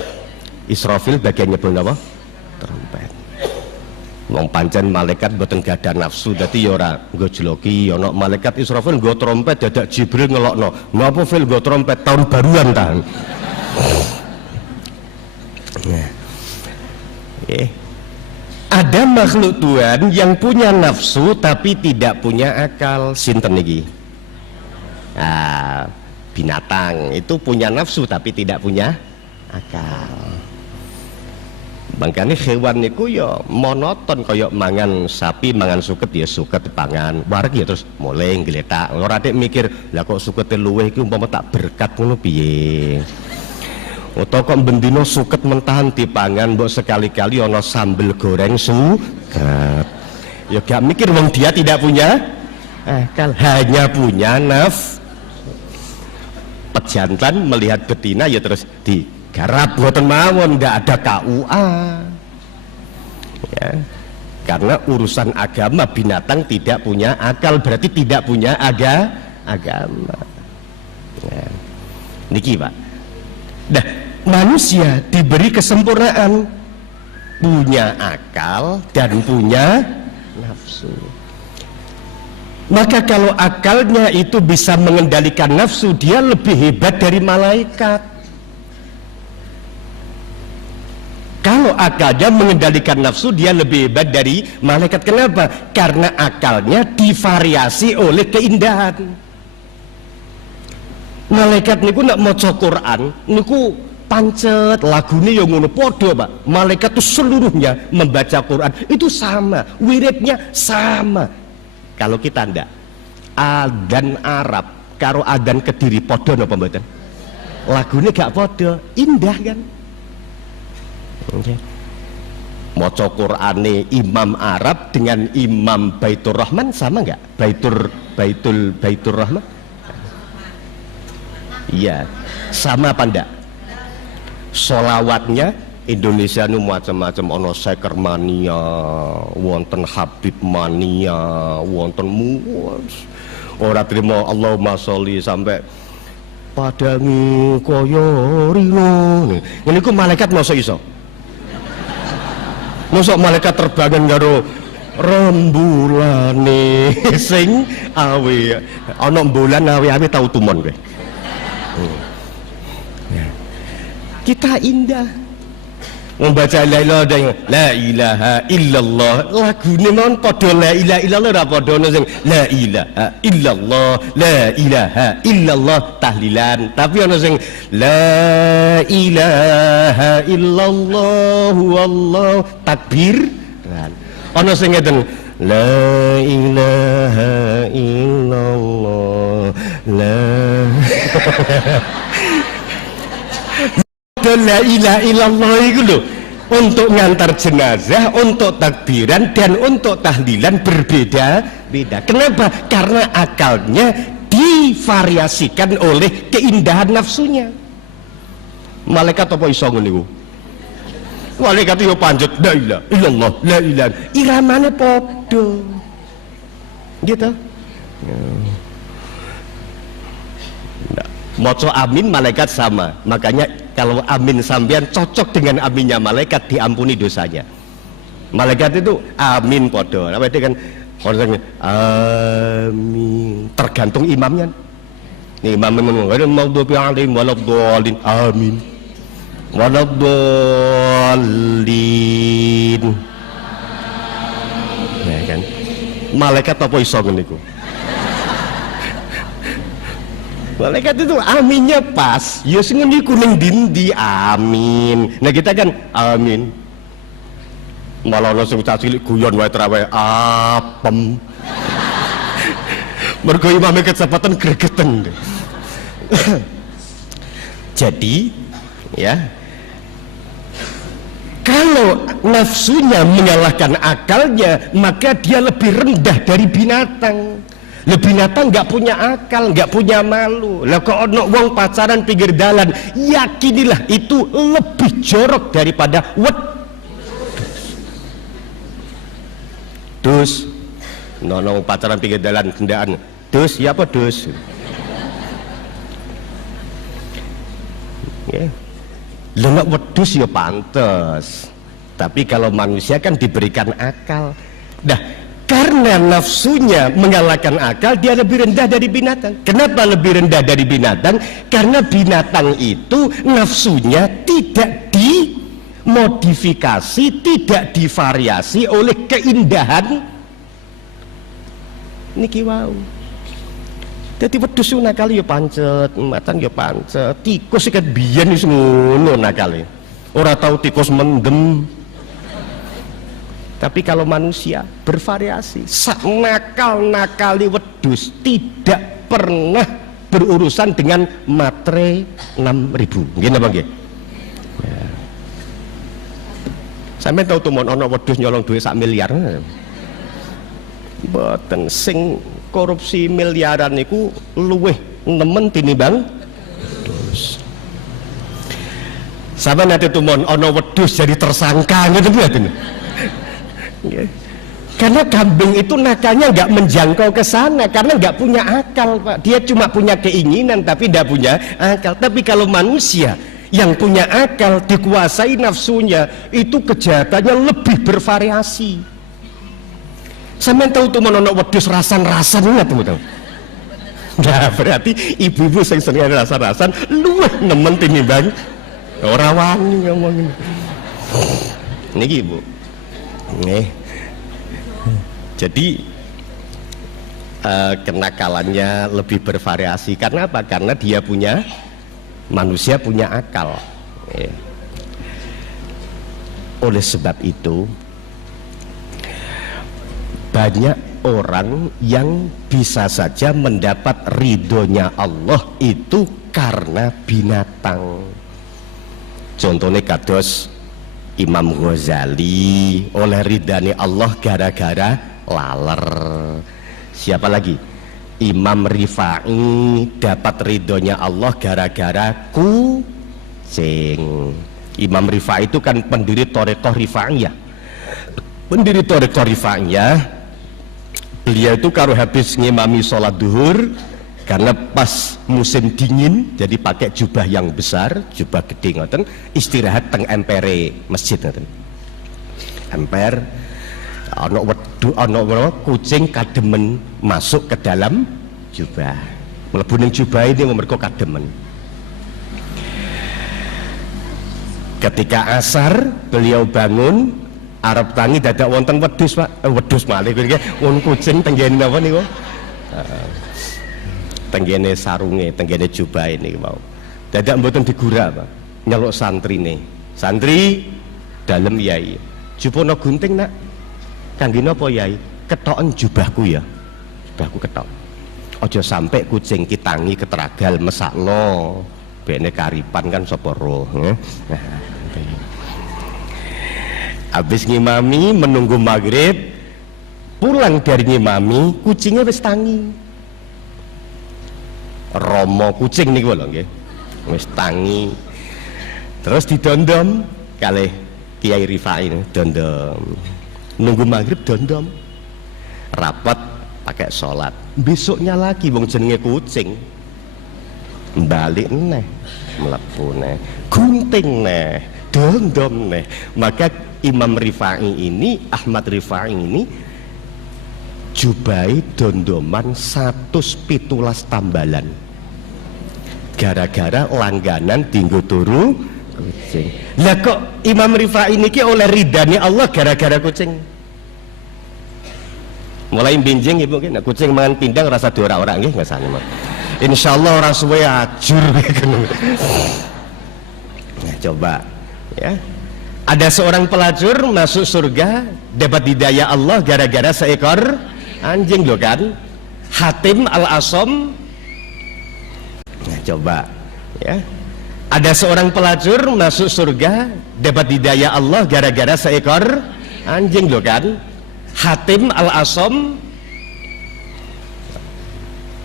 Israfil bagian nyebul apa? Trompet. Wong pancen malaikat mboten gadah nafsu, dadi ya ora nggo jloki. Ana malaikat Israfil nggo trompet, dadak Jibril ngelokno. Napa Fil nggo trompet tahun baruan ta? Ada makhluk Tuhan yang punya nafsu tapi tidak punya akal. Sinten niki? Binatang itu punya nafsu tapi tidak punya akal. Makanya hewan niku ya monoton kaya mangan sapi, mangan suket ya suket pangan, wareg ya terus mulai nggletak. Ora nek mikir, lah kok sukete luweh iki umpama tak berkat ngono piye. Utawa kok bendino suket mentahan dipangan mbok sekali-kali ana sambel goreng suket. Ya gak mikir wong dia tidak punya akal, hanya punya nafsu. Pejantan melihat betina ya terus digarap, boten mawon, ndak ada KUA ya. Karena urusan agama binatang tidak punya akal, berarti tidak punya agama ya. Niki Pak. Nah, manusia diberi kesempurnaan, punya akal dan punya nafsu. Maka kalau akalnya itu bisa mengendalikan nafsu, dia lebih hebat dari malaikat. Kalau akalnya mengendalikan nafsu, dia lebih hebat dari malaikat. Kenapa? Karena akalnya divariasi oleh keindahan. Malaikat niku nak maca Quran niku pancet lagune yang ngono podo, Pak. Malaikat itu seluruhnya membaca Quran itu sama, wiridnya sama. Kalau kita ndak, adzan Arab karo adzan Kediri podo napa mboten? Lagune gak podo, indah kan? Okay. Maca Qur'ane Imam Arab dengan Imam Baitur Rahman sama nggak? Baitur Rahman? Iya, sama apa enggak? Solawatnya Indonesia nu macam-macam, ono Seker mania, wonten Habib mania, wonten muas. Ora terima Allahumma sholli sampai padangi kaya rino. Ngene iku malaikat mosok iso. Mosok malaikat terbangan karo rembulane sing awe. Ana bulan awe-awe tau tumon kowe. Kita indah membaca la ilaha illallah, lagune mon padha la ilaha illallah, ora padha ono sing la ilaha illallah, la ilaha illallah tahlilan, tapi ono sing la ilaha illallah wallahu takbir, ono sing ngeten la ilaha illallah la la ilaha illallah itu loh, untuk ngantar jenazah, untuk takbiran dan untuk tahlilan berbeda-beda. Kenapa? Karena akalnya divariasikan oleh keindahan nafsunya. Malaikat apa iso ngono niku? Malaikat yo panjat la ilaha illallah, la ilaha, iramane padha. Gitu. Nah, maca amin malaikat sama. Makanya kalau amin sampean cocok dengan aminnya malaikat, diampuni dosanya. Malaikat itu amin padha. Apa itu kan orang amin. Tergantung imamnya. Nih imam ngomong, "Maghdubi 'alaihim waladdallin." Amin. Waladdallin. Ya kan? Malaikat apa iso niku? Malaikat itu aminnya pas. Ya sing niku ning dindi amin. Nah kita kan amin. Malah ono sing cilik guyon wae trawe apem. Mergo imame kecepatan gregeten. Jadi ya, kalau nafsunya mengalahkan akalnya, maka dia lebih rendah dari binatang. Binatang nggak punya akal, nggak punya malu. Lah kok ono wong pacaran pinggir dalan, yakinilah itu lebih jorok daripada wedus. Nono pacaran pinggir dalan kendaan, dus ya apa dus? Ya. Nek wedus ya pantes. Tapi kalau manusia kan diberikan akal. Nah, karena nafsunya mengalahkan akal, dia lebih rendah dari binatang. Kenapa lebih rendah dari binatang? Karena binatang itu nafsunya tidak dimodifikasi, tidak divariasi oleh keindahan niki wau. Jadi wedhus nakal ya pancet, macan ya pancet, tikus ikat biyen wis ngono nakale. Ora tahu tikus mendem. Tapi kalau manusia bervariasi, nakal-nakali wedhus tidak pernah berurusan dengan matre 6.000. Nggih napa nggih? Ya. Sampe tau tuh ono wedhus nyolong duit 1 miliar. Mboten, sing korupsi miliaran niku luweh nemen tinimbang wedhus. Sampe nate tumon ono wedhus jadi tersangka ngoten mboten. Karena kambing itu nakalnya nggak menjangkau ke sana, karena nggak punya akal, Pak. Dia cuma punya keinginan tapi tidak punya akal. Tapi kalau manusia yang punya akal, dikuasai nafsunya, itu kejahatannya lebih bervariasi. Sampeyan tahu tuh menono wedhus rasan-rasan ingat tuh. Nah, berarti ibu-ibu sing seneng rasan-rasan luwih nemen tinimbang ora wani ngomong. Niki Ibu. Nih, jadi kenakalannya lebih bervariasi. Karena apa? Karena dia punya, manusia punya akal. Oleh sebab itu, banyak orang yang bisa saja mendapat ridhonya Allah itu karena binatang. Contohnya kados Imam Ghazali oleh ridhani Allah gara-gara laler. Siapa lagi? Imam Rifai dapat ridhonya Allah gara-gara kucing. Imam Rifai itu kan pendiri Thariqah Rifaiyah. Pendiri Thariqah Rifaiyah, beliau itu kalau habis ngimami sholat duhur, karena pas musim dingin jadi pakai jubah yang besar, jubah gede ngoten, istirahat teng empere masjid ngoten. Emper ana kucing kademen masuk ke dalam jubah. Mlebu ning jubah ini mergo kademen. Ketika asar beliau bangun arep tangi dadak wonten wedhus, Pak. Wedhus malih wong kucing tenggene napa niku? Tenggene sarunge, tenggene jubah ini mau. Dadak mboten digura, Pak. Nyeluk santrine. Santri dalem Yai. Jupono gunting, Nak. Kangge napa Yai? Ketoken jubahku ya. Jubahku ketok. Aja sampai kucing ki tangi ketragal mesakno. bene karipan kan sapa roh. Habis ngimami menunggu maghrib, pulang dari ngimami kucingnya wis tangi. Romo kucing niku lho nggih. Wis tangi. Terus didondom kalih Kiai Rifai dondom. Nunggu maghrib dondom. Rapat pakai sholat. Besoknya lagi wong jenenge kucing. Balik neh, mlebu neh, gunting neh, dondom neh. Maka Imam Rifai ini, Ahmad Rifai ini jubai dondoman 117 tambalan. Gara-gara langganan tinggu turu kucing. Lah kok Imam Rifai ini oleh ridani Allah gara-gara kucing. Mulai binjing ibu mungkin kucing mangan pindang rasa diora-ora nggih ngasane mah. Insyaallah ora suwe ajur. Nah, coba ya. Ada seorang pelacur masuk surga dapat hidayah Allah gara-gara seekor anjing loh kan. Hatim Al-Asom. Nah, coba ya. Ada seorang pelacur masuk surga dapat hidayah Allah gara-gara seekor anjing loh kan. Hatim Al-Asom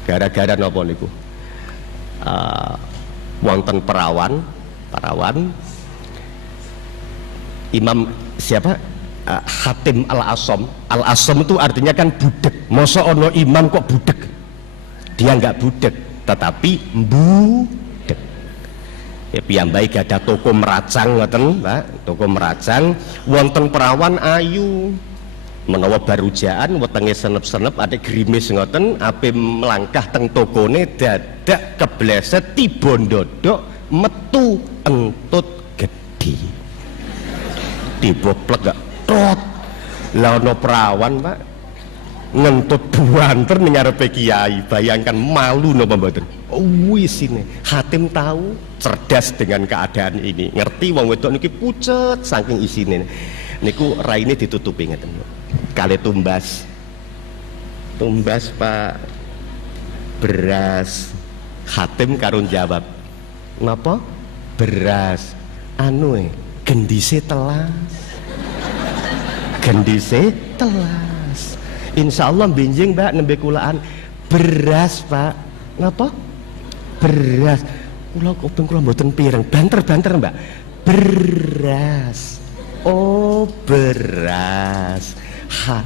gara-gara napa niku? Wonten perawan Imam siapa? Hatim Al-Asom. Al-Asom itu artinya kan budek. Masa ono imam kok budek? Dia nggak budek, tetapi budek. Ya piyambai ada toko meracang ngoten, Pak. Toko meracang wonten perawan ayu. Menawa barujaan wetenge senep-senep ada grimis ngoten ape melangkah teng tokone dadak kebleset tiba ndodok metu entut gedhi. Tiba plek gak trot. Lah ono perawan, Pak. Ngentut buanter ning ngarepe kiai. Bayangkan malu napa mboten? Wis ini Hatim tahu cerdas dengan keadaan ini. Ngerti wong wedok niki pucet saking isine. Niku raine ditutupi ngeten. Kali tumbas Pak, beras. Hatim karun jawab, napa? Beras anu gendise telas. Gendise telas. Insyaallah benjing Mbak nembe kulaan. Beras Pak. Napa? Beras. Kula kuping kula mboten pireng. Banter-banter Mbak. Beras. Oh beras. Ha,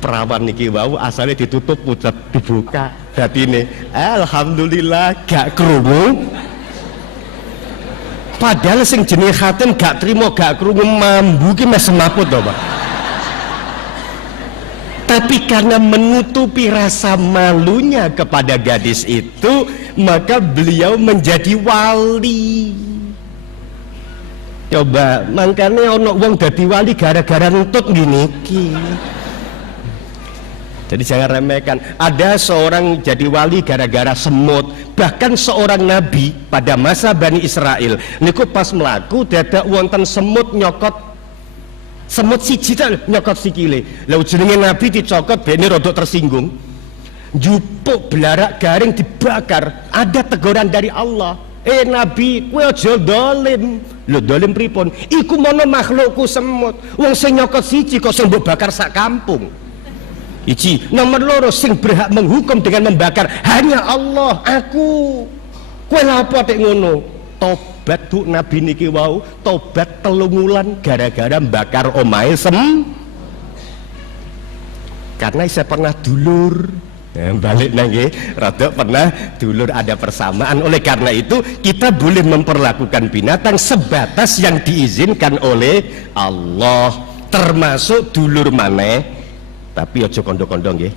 perawan niki wau asalnya ditutup pucat dibuka. Berarti ini alhamdulillah gak krungu. Padahal sing jenenge Hatim gak trimo gak krungu mambu ki mes semaput to, Pak. Tapi karena menutupi rasa malunya kepada gadis itu, maka beliau menjadi wali. Coba makanya ono wong dadi wali gara-gara nutut gini ki. Jadi jangan remehkan. Ada seorang jadi wali gara-gara semut. Bahkan seorang nabi pada masa Bani Israel niku pas melaku dadak wonten semut nyokot. Semut siji nyokot sikile. Lah jenenge nabi dicokot bene rodok tersinggung. Jupuk belarak garing dibakar. Ada teguran dari Allah. Nabi kowe aja dolim. Lho dolim pripun? Iku mono makhlukku semut. Wong sing nyokot siji kok sing mbok bakar sak kampung. Iji, nomor loro sing berhak menghukum dengan membakar hanya Allah, aku. Kowe lha apa tek ngono? Tobat Bu Nabi niki wau, tobat 3 wulan gara-gara mbakar omahe karena saya pernah dulur. Balik nangge, rada pernah dulur ada persamaan. Oleh karena itu kita boleh memperlakukan binatang sebatas yang diizinkan oleh Allah, termasuk dulur maneh. Tapi aja kondo-kondo nggih.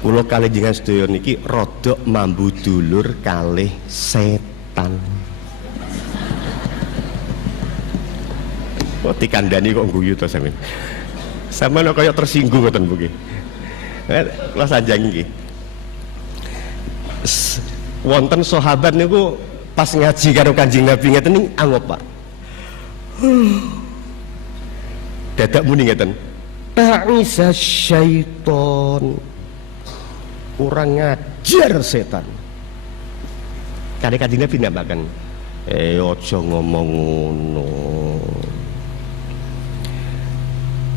Kula kalih jenengan sedaya niki rada mambu dulur kalih setan. Kok dikandani kok guyu to sampeyan. Sampeyan kaya tersinggung ngoten Bu nggih. Kula sanjang iki. Wonten sahabat niku pas ngaji karo Kanjeng Nabi ngeten ning angop, Pak. Dadak muni ngeten. Ta'isa syaiton. Kurang ngajar setan. Kali Kanjeng Nabi namakan aja ngomong ngono,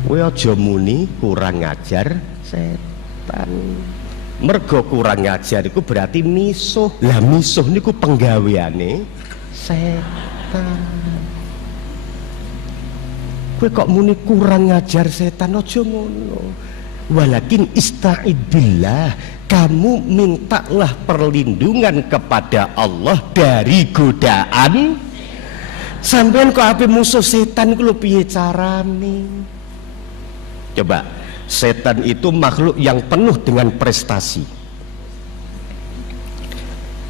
kowe aja muni kurang ngajar setan. Mergo kurang ngajar iku berarti misuh. Lah misuh niku penggaweane setan. Kowe kok muni kurang ngajar setan, aja ngono. Walakin ista'id billah, kamu mintalah perlindungan kepada Allah dari godaan. Sampeyan kok ape musuh setan iku lho piye carane? Coba, setan itu makhluk yang penuh dengan prestasi.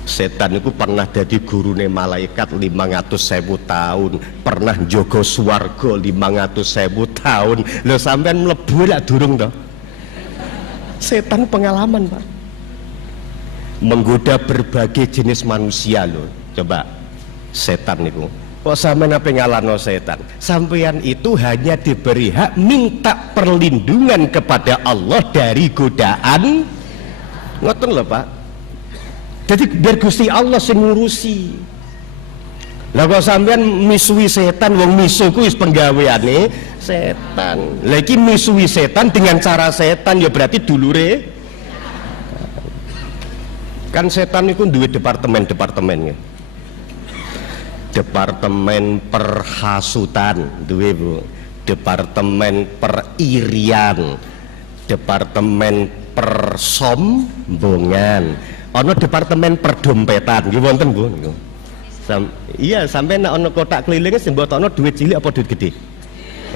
Setan itu pernah jadi gurune malaikat 500.000 tahun, pernah njogo swarga 500.000 tahun. Lho sampean mlebu lak durung to? Setan pengalaman, Pak. Menggoda berbagai jenis manusia loh. Coba, setan itu. Kok sampean apa ngalano setan? Sampean itu hanya diberi hak minta perlindungan kepada Allah dari godaan. Ngoten lho, Pak. Jadi biar Gusti Allah sing ngurusi. Lah kok sampean misuhi setan, wong misuh ku wis penggaweane setan. Lah iki misuhi setan dengan cara setan ya berarti dulure. Kan setan niku duwe departemen-departemen ya. Departemen perhasutan duwe Bu, departemen peririan, departemen persombongan, ana departemen perdompetan nggih wonten Bu. Iya sampai nek ana kotak keliling sing mbotokno duit cilik apa duit gede?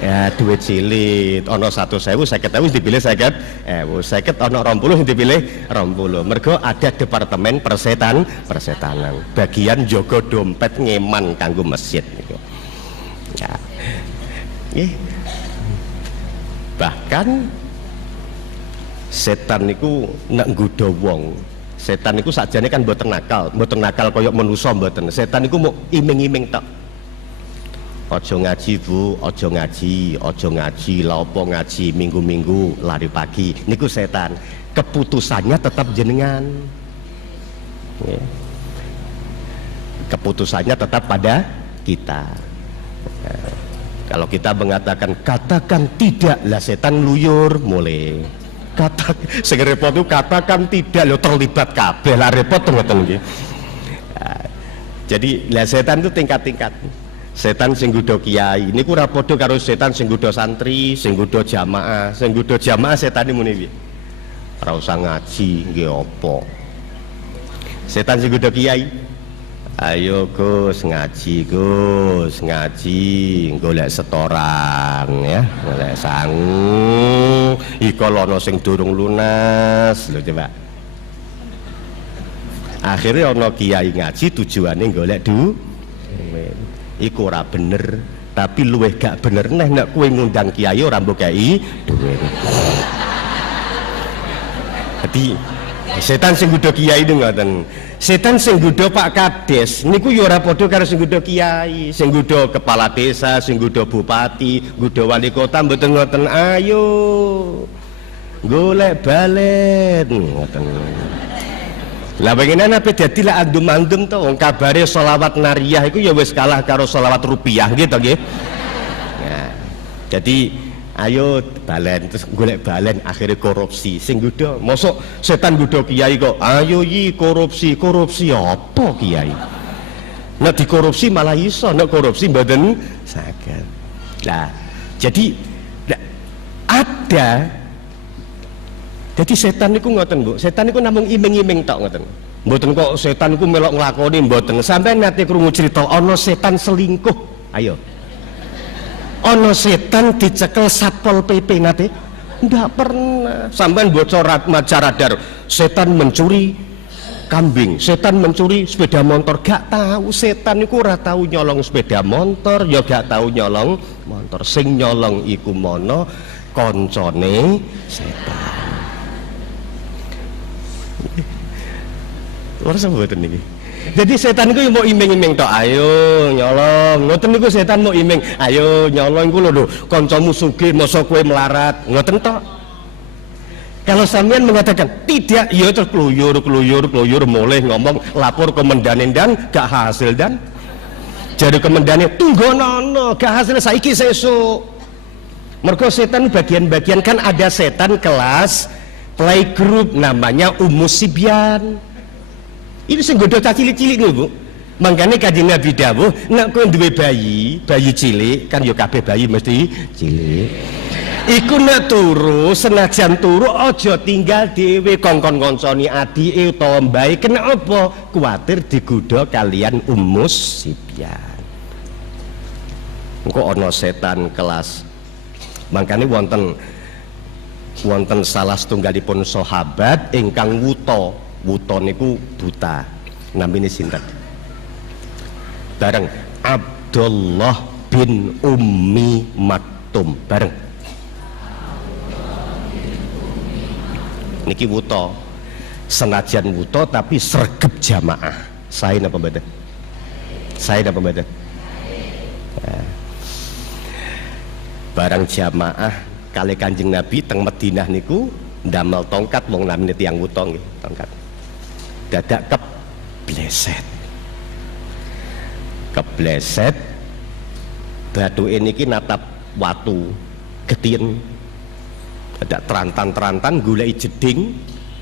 Ya duit cilik, ana 100.000 50.000 dipilih 50.000, 50 ana 20 sing dipilih 20. Mergo ada departemen persetanan. Bagian jaga dompet ngeman kanggo masjid niku. Ya. Bahkan setan niku nek nggodha wong. Setan niku sakjane kan mboten nakal kaya manusa mboten. Setan niku mau iming-iming tok. Ojo ngaji Bu, ojo ngaji, lah apa ngaji minggu-minggu lari pagi. Niku setan. Keputusannya tetap jenengan. Ya. Keputusannya tetap pada kita. Ya. Kalau kita mengatakan katakan tidak, lah setan luyur mulai. Sing repot itu katakan tidak, lo terlibat kabeh lah repot ngoten nggih. Ya. Jadi lah setan itu tingkat-tingkat. Setan sing nggodha kiai niku ora padha karo setan sing nggodha santri, sing nggodha jamaah. Sing nggodha jamaah setane muni piye? Ora usah ngaji nggih apa. Setan sing nggodha kiai, ayo Gus ngaji, golek setoran ya, golek sangu. Iko lono sing durung lunas lho coba. Akhirnya ono kiai ngaji tujuane golek duit. Iku ora bener, tapi luwih gak bener neh nek kowe ngundang kiai ora mbok kei duit. Jadi setan sing nggodha kiai niku ngoten. Setan sing nggodha Pak Kades niku ya ora padha karo sing nggodha kiai, sing nggodha kepala desa, sing nggodha bupati, nggodha wali kota mboten ngoten. Ayo golek balen ngoten. Lah pengenan apa dadi lah andum-andum to wong kabare sholawat nariyah iku ya wis kalah karo sholawat rupiah gitu nggih. Nah, jadi ayo balen terus golek balen akhirnya korupsi sing nggodha. Mosok setan nggodha kiai kok ayo yi korupsi apa kiai? Nek dikorupsi malah iso, nek korupsi mboten saged. Lah, jadi ada. Jadi setan niku ngoten Bu, setan niku namung iming-iming tok ngoten. Mboten kok setan niku melok nglakoni mboten. Sampeyan nate krungu crita ana setan selingkuh. Ayo. Ana setan dicekel Satpol PP nate? Ndak pernah. Sampeyan bocor majaradar, setan mencuri kambing, setan mencuri sepeda motor. Gak tahu setan niku ora tahu nyolong sepeda motor, ya gak tahu nyolong motor. Sing nyolong iku mono koncone setan. Ora mboten niki. Jadi setan iku mau iming-iming tok, ayo nyolong. Ngoten niku setan mau iming, ayo nyolong iku lho kancamu sugih mosok kowe melarat. Ngoten tok. Kalau sampean mengatakan tidak, ya terus keluyur mulai ngomong lapor komandan dan gak hasil dan jadi komandannya tunggu nono gak hasil saiki sesuk. Mergo setan bagian-bagian kan ada setan kelas playgroup namanya Umusibyan. Ini sing godho cilik-cilik lho, Bu. Mangkane Kanjeng Nabi dawuh, nek kowe duwe bayi cilik kan ya kabeh bayi mesti cilik. Iku nek turu senajan turu aja tinggal dhewe kongkon konconi adike utawa mbae kena apa? Kuwatir digodha kalian Umusibyan. Engko ana setan kelas. Mangkane wonten salah setunggalipun sahabat ingkang wuta niku buta. Namine sinten? Bareng Abdullah bin Ummi Maktum bareng. Niki wuta. Senajan wuta tapi sregep jamaah. Sae napa mboten? Sae napa mboten? Barang jamaah kali Kanjeng Nabi teng Madinah niku ndamel tongkat wong namine tiyang wuta nggih, tongkat. Dadak kebleset bathuke niki natap watu getien. Dadak terantan goleki jeding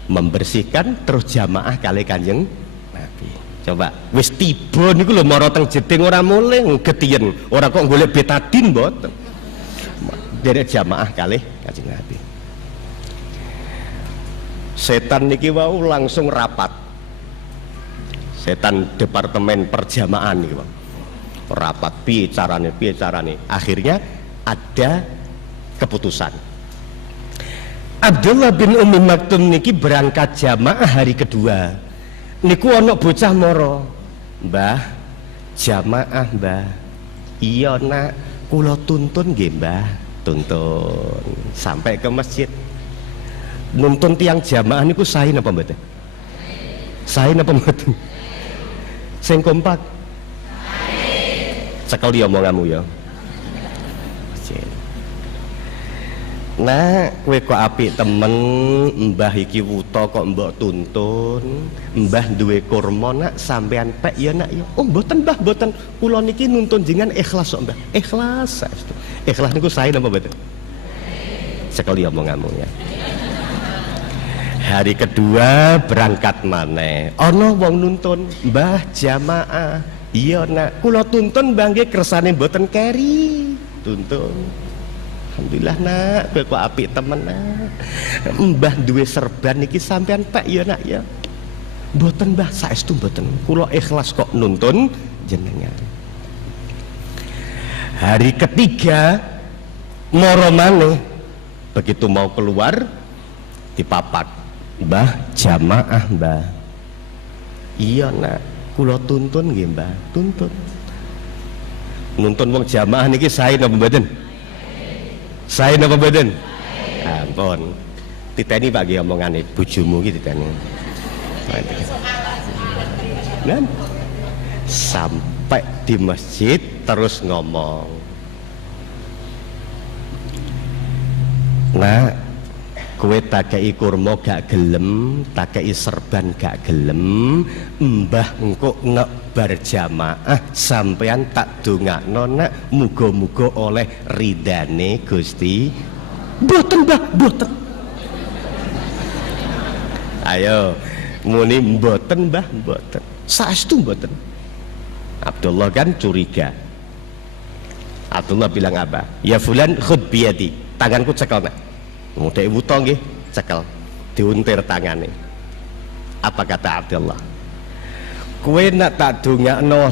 membersihkan terus jamaah kali Kanjeng Nabi. Coba wis tiba niku lho mara teng jeding ora mulih getien, ora kok golek betadin mboten. Dari jamaah kali Kanjeng Nabi. Setan niki wau langsung rapat. Setan departemen perjamaah niki wau. Rapat piye carane. Akhirnya ada keputusan. Abdullah bin Ummi Maktum niki berangkat jamaah hari kedua. Niku ana bocah moro. Mbah, jamaah, Mbah. Iya, Nak. Kula tuntun nggih, Mbah. Tuntun sampai ke masjid. Nuntun tiang jamaah niku sae napa mboten? Sae napa mboten? Sing kompak. Cekel ya omonganmu ya. Nah, kowe kok apik temen, mbah iki wuta kok mbok tuntun, mbah duwe kurma nak sampean pek ya nak ya. Oh mboten mbah, mboten. Kula niki nuntun jenengan ikhlas kok mbah. Ikhlas saestu. Ikhlas niku sae napa mboten? Sekali omonganmu ya. Hari kedua berangkat maneh. Ana wong nuntun, mbah jamaah. Iya nak, kula tuntun mbah nggih kersane mboten keri. Tuntun. Alhamdulillah nak, kowe kok apik temen nak. Mbah duwe serban niki sampean pek ya nak ya. Mboten mbah, saestu mboten. Kula ikhlas kok nuntun jenengan. Hari ketiga moro maneh begitu mau keluar dipapak. Mbah jamaah mbah. Iya nak, kula tuntun nggih mbah, tuntun. Nuntun wong jamaah niki sae napa mboten? Saya napa mboten? Ampun. Titeni Pak nggih omongane bojomu iki titeni. Dan sampai di masjid terus ngomong. Nah, kowe tak kei kurma gak gelem, tak kei serban gak gelem, mbah engko nek berjamaah sampean tak dongakno nak muga-muga oleh ridane Gusti. Mboten mbah, mboten. Ayo muni mboten mbah, mboten. Saestu mboten. Abdullah kan curiga. Abdullah bilang apa? Ya fulan khud biyadi, tanganku cekel nak. Mudhe wuta nggih cekel, diuntir tangane. Apa kata Abdullah? Kowe nak tak dongakno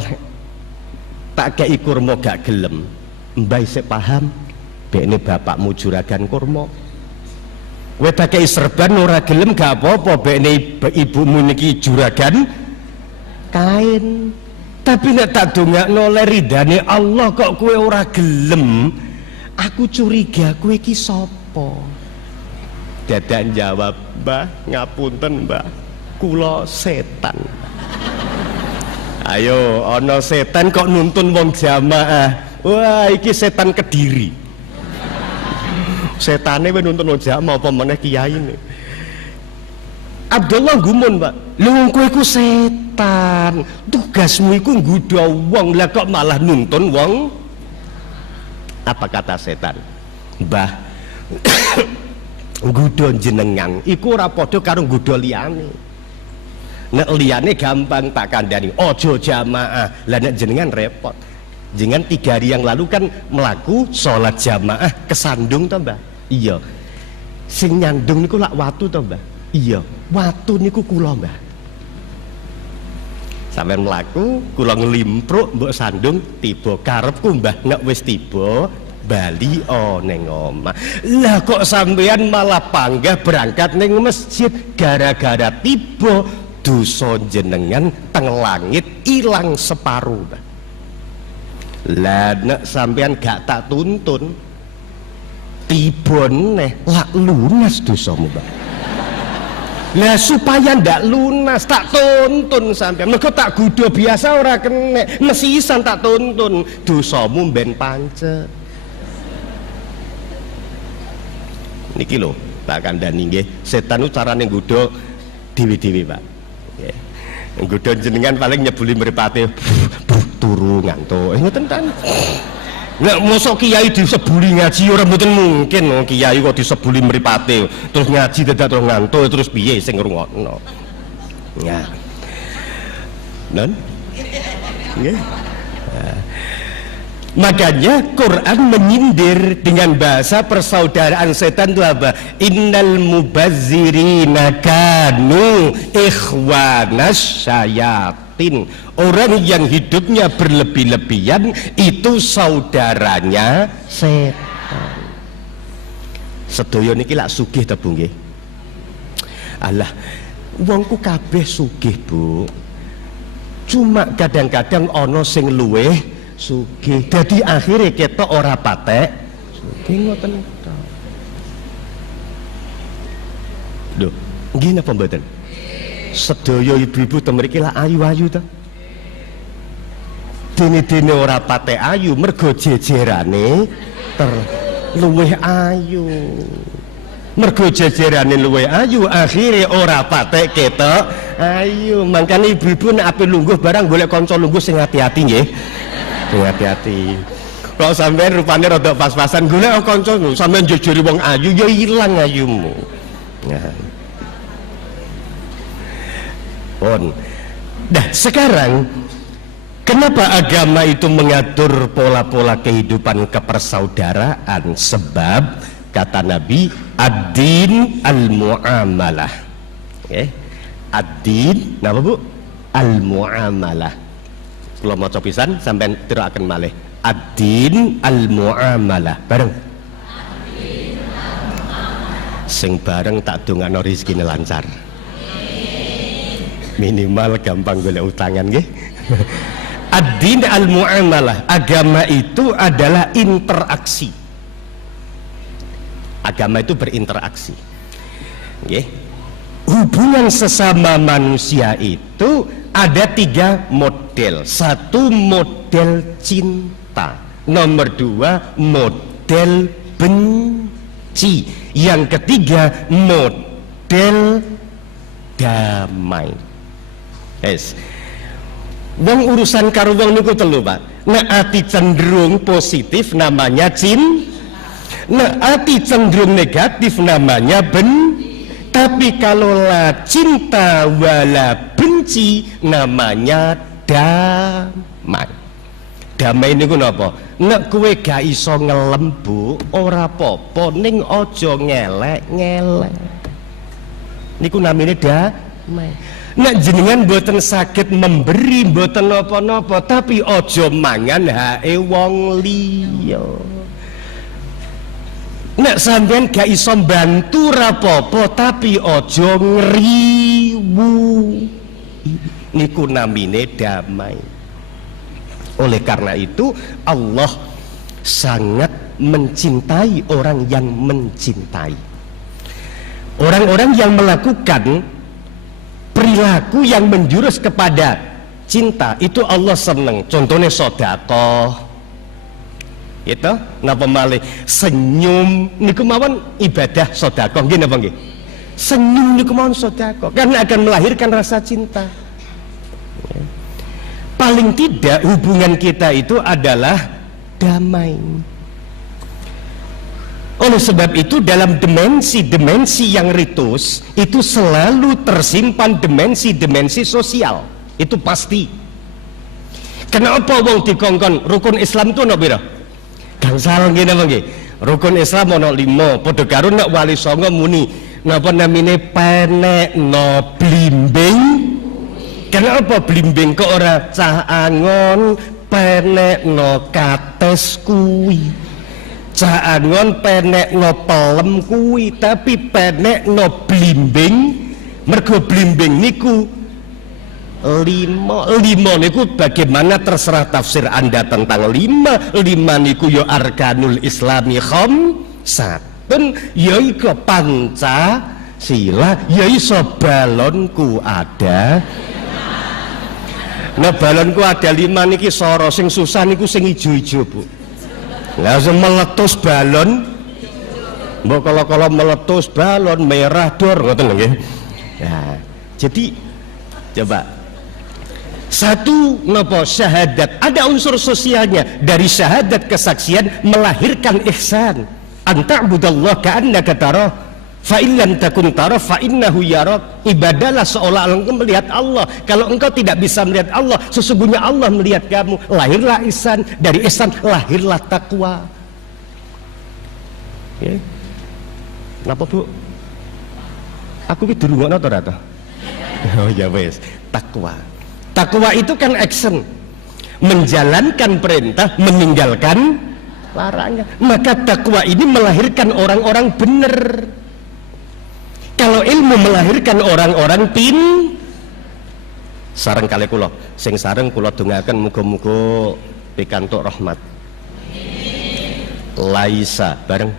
tak kei kurma gak gelem, mbah isih paham bekne bapakmu juragan kurma. Kowe tak kei serban ora gelem gak apa-apa, bekne ibumu niki juragan kain. Tapi nek tak dongakno oleh ridane Allah kok kowe ora gelem, aku curiga kowe iki sapa? Dadak jawab, "Mbah, ngapunten Mbah, kula setan." Ayo, ana setan kok nuntun wong jamaah. Wah, iki setan Kediri. Setane wis nuntun jamaah apa meneh kiyaine. Abdullah gumun, Pak. Lho kowe iku setan. Tugasmu iku nggodha wong, lah kok malah nuntun wong. Apa kata setan? Mbah, nggodha jenengan iku ora padha karo nggodha liyane. Nek liyane gampang tak kandhani, aja jamaah. Lah nek jenengan repot. Jenengan 3 hari yang lalu kan melaku sholat jamaah kesandung toh, Mbah? Iya. Sing nyandung niku lak watu toh, Mbah? Iya. Watu niku kula, Mbah. Sampeyan mlaku, kula nglimpruk mbok sandung tiba karepku, Mbah. Nek wis tiba bali ning omah. Lah kok sampeyan malah panggah berangkat ning masjid gara-gara tiba dosa jenengan teng langit ilang separuh, Mbah. Lah nek sampeyan gak tak tuntun tiba neh lak lunas dosamu, Mbah. Lah supaya ndak lunas tak tuntun sampeyan. Mergo tak gudo biasa ora kena, mesisan tak tuntun dosamu ben pancet. Niki lho tak kandhani nggih, setan ku carane nggodha dhewe-dhewe, Pak. Nggih. Nggodha jenengan paling nyebuli mripate turu ngantuk. Ngoten kan. Nek mosok kiai disebuli ngaji ora mboten mungkin. Kiai kok disebuli mripate terus ngaji dadak terus ngantuk terus piye sing ngrungokno. Ya. Non? Nggih. Makanya Quran menyindir dengan bahasa persaudaraan setan itu apa? Innal mubazzirina kanu ikhwanas syayatin. Orang yang hidupnya berlebih-lebihan itu saudaranya setan. Sedaya niki lak sugih ta Bu nggih? Alah, wongku kabeh sugih, Bu. Cuma kadang-kadang ana sing luweh sugih. Dadi akhire ketok ora patek sugih ngoten to. Lho, nggih napa mboten? Sedaya ibu-ibu temriki lak ayu-ayu ta? Dene-dene ora patek ayu mergo jejerane luweh ayu. Mergo jejerane luweh ayu akhire ora patek ketok ayu. Mangkane ibu-ibu nek ape lungguh barang golek kanca lungguh sing hati-hati nggih. Hati-hati. Kalau sampean rupane rada pas-pasan golek kanca sampean jejeri wong ayu ya ilang ayumu. Nah. Pun. Nah, sekarang kenapa agama itu mengatur pola-pola kehidupan kepersaudaraan? Sebab kata Nabi, ad-din al-muamalah. Okay. Ad-din, napa Bu? Al-muamalah. Kalau mau copisan sampai tiraken malih. Ad-din al-muamalah. Bareng. Sing bareng tak dongakno rezekine lancar. Minimal gampang golek utangan nggih. Ad-din al-muamalah. Agama itu adalah interaksi. Agama itu berinteraksi. Nggih. Hubungan sesama manusia itu ada 3 model. 1 model cinta, nomor 2 model benci, yang ketiga model damai. Yes. Wong urusan karo wong niku telu, Pak. Nek ati cenderung positif namanya nek ati cenderung negatif namanya tapi kalau la cinta wala benci namanya damai. Damai niku napa? Nek kowe gak iso ngelembu ora apa-apa ning aja ngelek-ngelek. Niku namine damai. Nek jenengan mboten saged memberi mboten napa-napa tapi aja mangan hae wong liya. Nek sampean gak iso bantu rapopo tapi aja ngriwu. Niku namine damai. Oleh karena itu Allah sangat mencintai orang yang mencintai. Orang-orang yang melakukan perilaku yang menjurus kepada cinta itu Allah seneng. Contohnya sedekah, Itu napa malih senyum niku mawon ibadah sedekah nggih napa nggih? Senyum niku mawon sedekah karena akan melahirkan rasa cinta. Paling tidak hubungan kita itu adalah damai. Oleh sebab itu dalam dimensi-dimensi yang ritus itu selalu tersimpan dimensi-dimensi sosial. Itu pasti. Kenapa wong dikongkon rukun Islam itu ono pira? Gangsal nggih napa nggih? Rukun Islam ono 5, padha karo nek wali songo muni napa namine penekno blimbing. Kenapa blimbing kok ora cah angon penekno kates kuwi? Cah angon penekno pelem kuwi, tapi penekno blimbing mergo blimbing niku lima niku bagaimana terserah tafsir Anda tentang lima niku ya arkanul islami khamsatun ya iku Pancasila ya iso balonku ada. Nah balonku ada 5 niki soro sing susah niku sing ijo-ijo Bu. Langsung meletus balon mbok kalau meletus balon merah dor ngoten nggih. Nah jadi coba satu napa syahadat ada unsur sosialnya. Dari syahadat kesaksian melahirkan ihsan. Anta'budallaha ka'annaka tarah fa in lam takun tarah fa innahu yarak. Ibadahlah seolah engkau melihat Allah. Kalau engkau tidak bisa melihat Allah, sesungguhnya Allah melihat kamu. Lahirlah ihsan, dari ihsan lahirlah takwa. Okay. Napa Bu? Aku ki durungokno to ta? Oh ya wis, takwa. Takwa itu kan action, menjalankan perintah, meninggalkan larangan. Maka takwa ini melahirkan orang-orang benar. Kalau ilmu melahirkan orang-orang sareng kali kula, sing sareng kula dongaken muga-muga pikantuk rahmat. Laisa bareng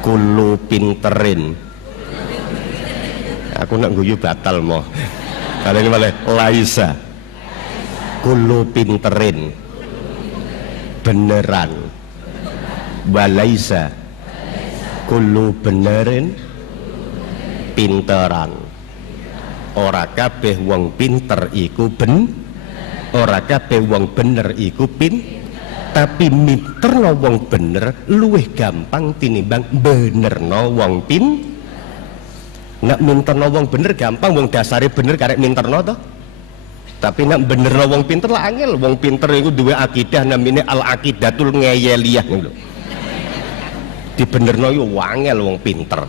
kulo pinterin. Aku nak guyu batal mo. Kali ini malah laisa kulo pinterin beneran walaisa kulo benerin pinteran. Ora kabeh wong pinter iku ora kabeh wong bener iku tapi minterno wong bener luwih gampang tinimbang benerno wong nak minterno wong bener gampang, wong dasare bener karek minterno to. Tapi nak benerno wong pinter lah angel. Wong pinter iku duwe akidah namine al-aqidatul ngeyeliyah lho. Dibenerno yo angel wong pinter.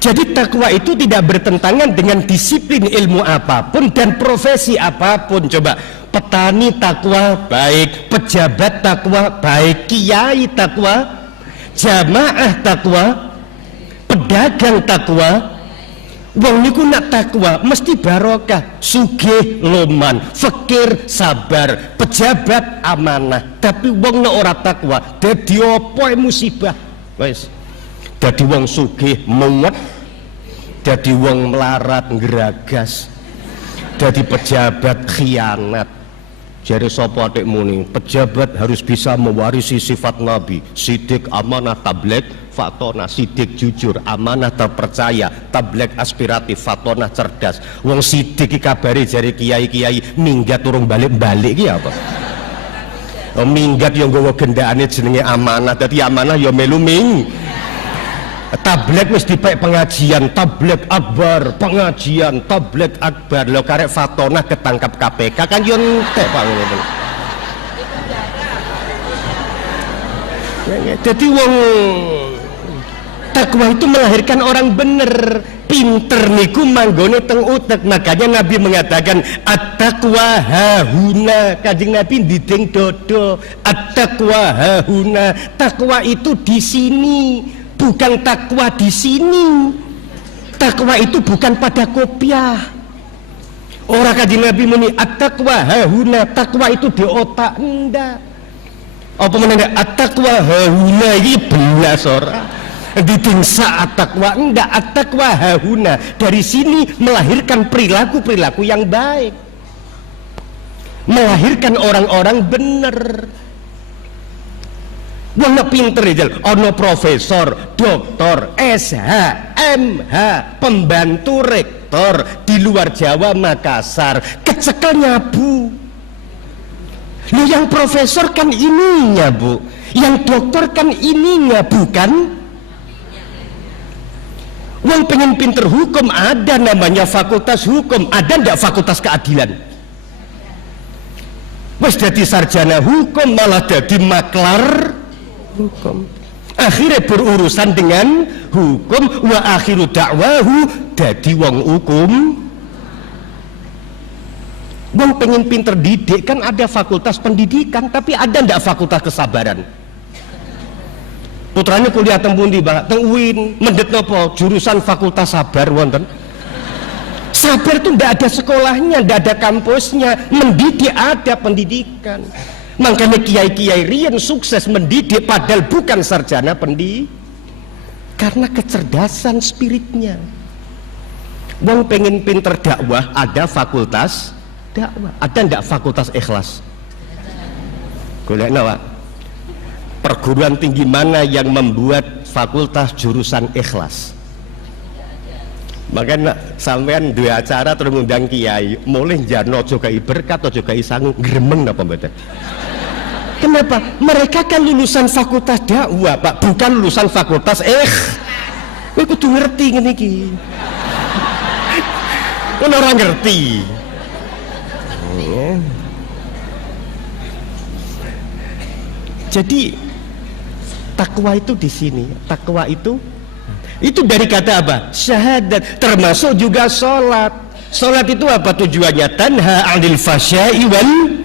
Jadi takwa itu tidak bertentangan dengan disiplin ilmu apapun dan profesi apapun. Coba petani takwa baik, pejabat takwa baik, kiai takwa, jamaah takwa, pedagang takwa. Wong niku nak takwa mesti barokah, sugih loman, fakir sabar, pejabat amanah. Tapi wong nek ora takwa dadi apa musibah. Wis. Dadi wong sugih mumet, dadi wong melarat ngeragas, dadi pejabat khianat. Jare sapa atik muni, pejabat harus bisa mewarisi sifat Nabi, sidik, amanah, tabligh, fatona, sidik, jujur, amanah, terpercaya, tabligh, aspiratif, fatona, cerdas. Wong sidik iki kabare jare kiai-kiai minggat urung balik-balik iki apa? Minggat yang nggawa gendakane jenenge amanah, dadi amanah ya melu tabligh wis dipek pengajian, tabligh akbar, pengajian, tabligh akbar. Lho karek fatona ketangkap KPK kan yo entek Pak ngono. Jadi wong takwa itu melahirkan orang bener. Pinter niku manggone teng utek. Makanya Nabi mengatakan at-taqwa hahuna. Kanjeng Nabi ndiding dodo. At-taqwa hahuna. Takwa itu di sini. Bukan takwa di sini. Takwa itu bukan pada kopiah. Orang kanjeng Nabi muni at-taqwa hahuna. Takwa itu di otak ndak. Apa menanda at-taqwa hahuna iki belas ora. Ditingsa at-taqwa enggak, at-taqwa hahuna. Dari sini melahirkan perilaku-perilaku yang baik. melahirkan orang-orang bener. Wong pinter ya, ono profesor, doktor, SH, MH, pembantu rektor di luar Jawa, Makassar, kecekel nyabu. Loh, yang profesor kan ininya Bu, yang dokter kan ininya, bukan? Wong pengen pinter hukum, ada namanya fakultas hukum, ada ndak fakultas keadilan? Wes jadi sarjana hukum malah jadi maklar hukum, akhirnya berurusan dengan hukum. Wa akhiru da'wahu jadi wong hukum. Wong pengen pinter didik kan ada fakultas pendidikan, tapi ada ndak fakultas kesabaran? Putranya kuliah teng pundi, Pak? Teng UIN. Mendet nopo? Jurusan fakultas sabar wonten. Sabar itu ndak ada sekolahnya, ndak ada kampusnya. Mendidik ada pendidikan. Makanya kiai-kiai riyen sukses mendidik padahal bukan sarjana pendidik, karena kecerdasan spiritnya. Wong pengen pinter dakwah, ada fakultas dakwah. Ada ndak fakultas ikhlas? Golekno, Pak. Perguruan tinggi mana yang membuat fakultas jurusan ikhlas? Makanya sampean dua acara terus ngundang kiai, mulai jarno juga berkat atau juga sangu gremeng apa mboten? Kenapa? Mereka kan lulusan fakultas dakwah, Pak, bukan lulusan fakultas kowe kudu ngerti ngene iki. Kowe ora ngerti. Jadi takwa itu di sini. Takwa itu dari kata apa? Syahadat, termasuk juga sholat. Sholat itu apa tujuannya? Tanha 'anil fahsya'i wal.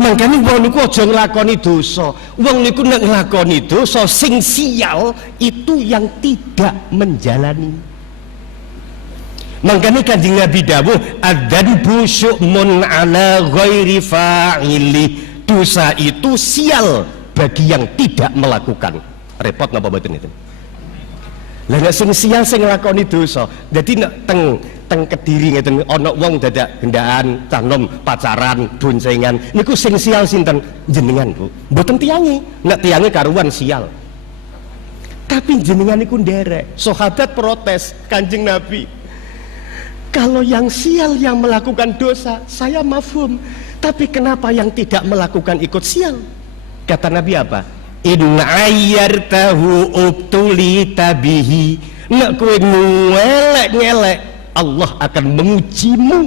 Makanya wong niku aja nglakoni dosa. Wong niku nek nglakoni dosa sing sial itu yang tidak menjalani. Makanya Kanjeng Nabi dawuh, adzanbu syu'mun 'ala ghairi fa'ili. Dosa itu sial bagi yang tidak melakukan. Repot napa mboten itu? Lah nek sing sial sing nglakoni dosa. Dadi nek teng Kediri ngeten ana wong dadak gendaan, canom pacaran, boncengan, niku sing sial sinten? Jenengan, Bu. Mboten tiyange. Nek tiyange karuan sial. Tapi jenengan niku nderek. Sahabat protes, Kanjeng Nabi, kalau yang sial yang melakukan dosa, saya mafhum. Tapi kenapa yang tidak melakukan ikut sial? Kata Nabi apa? In ayyartahu ubtuli tabihi. Nek kowe ngelek-ngelek, Allah akan mengujimu.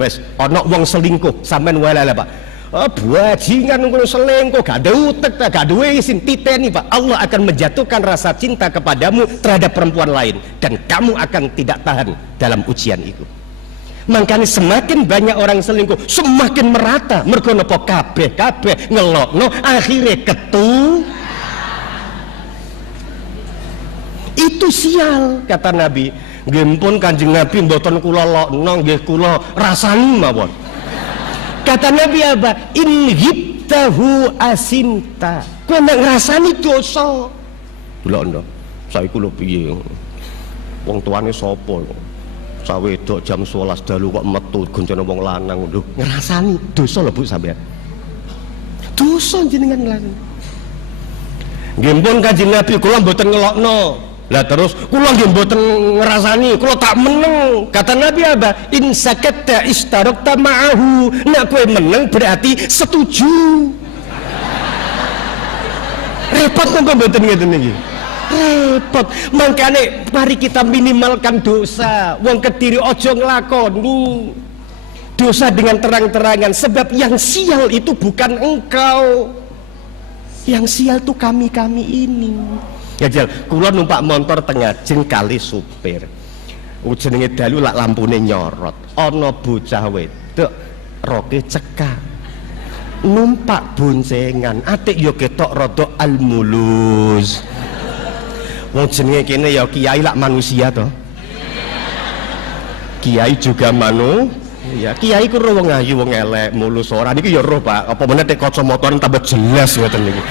Wes ana wong selingkuh, sampean welele, Pak. Bajingan ngono selingkuh, gak ada utek, gak duwe isin, titeni, Pak. Allah akan menjatuhkan rasa cinta kepadamu terhadap perempuan lain dan kamu akan tidak tahan dalam ujian itu. Makanya semakin banyak orang selingkuh, semakin merata. Mergo napa kabeh ngelokno akhirnya ketu. Itu sial, kata Nabi. Nggih pun Kanjeng Nabi mboten kula lokno, nggih kula rasani mawon. Kata Nabi apa? In hibtahu asinta. Kowe nek ngrasani dosa. Delokno. Saiki lho piye? Wong tuane sapa? Sawedok jam 11 dalu kok metu goncana wong lanang lho. Ngrasani dosa lho Bu sampean. Dosa jenengan ngrasani. Nggih pun Kanjeng Nabi kula mboten ngelokno. Lah terus kula nggih mboten ngrasani, kula tak meneng. Kata Nabi apa? In sakatta istarakta ma'ahu. Nek kowe meneng berarti setuju. Repot kok mboten ngeten iki. Repot. Makane mari kita minimalkan dosa. Wong Kediri aja nglakoni dosa dengan terang-terangan, sebab yang sial itu bukan engkau. Yang sial itu kami-kami ini. Ya jal, kula numpak motor tengah jeng kali supir. Jenenge dalu lak lampune nyorot. Ana bocah wedok roke cekak. Numpak boncengan, atik yo ketok rada almulus. Wong jenenge kene ya kiai lak manusia to. Kiai juga ya kiai ku wong ayu wong elek mulus ora niki ya roh Pak. Apa meneh tek kacamata tambah jelas ngoten niki.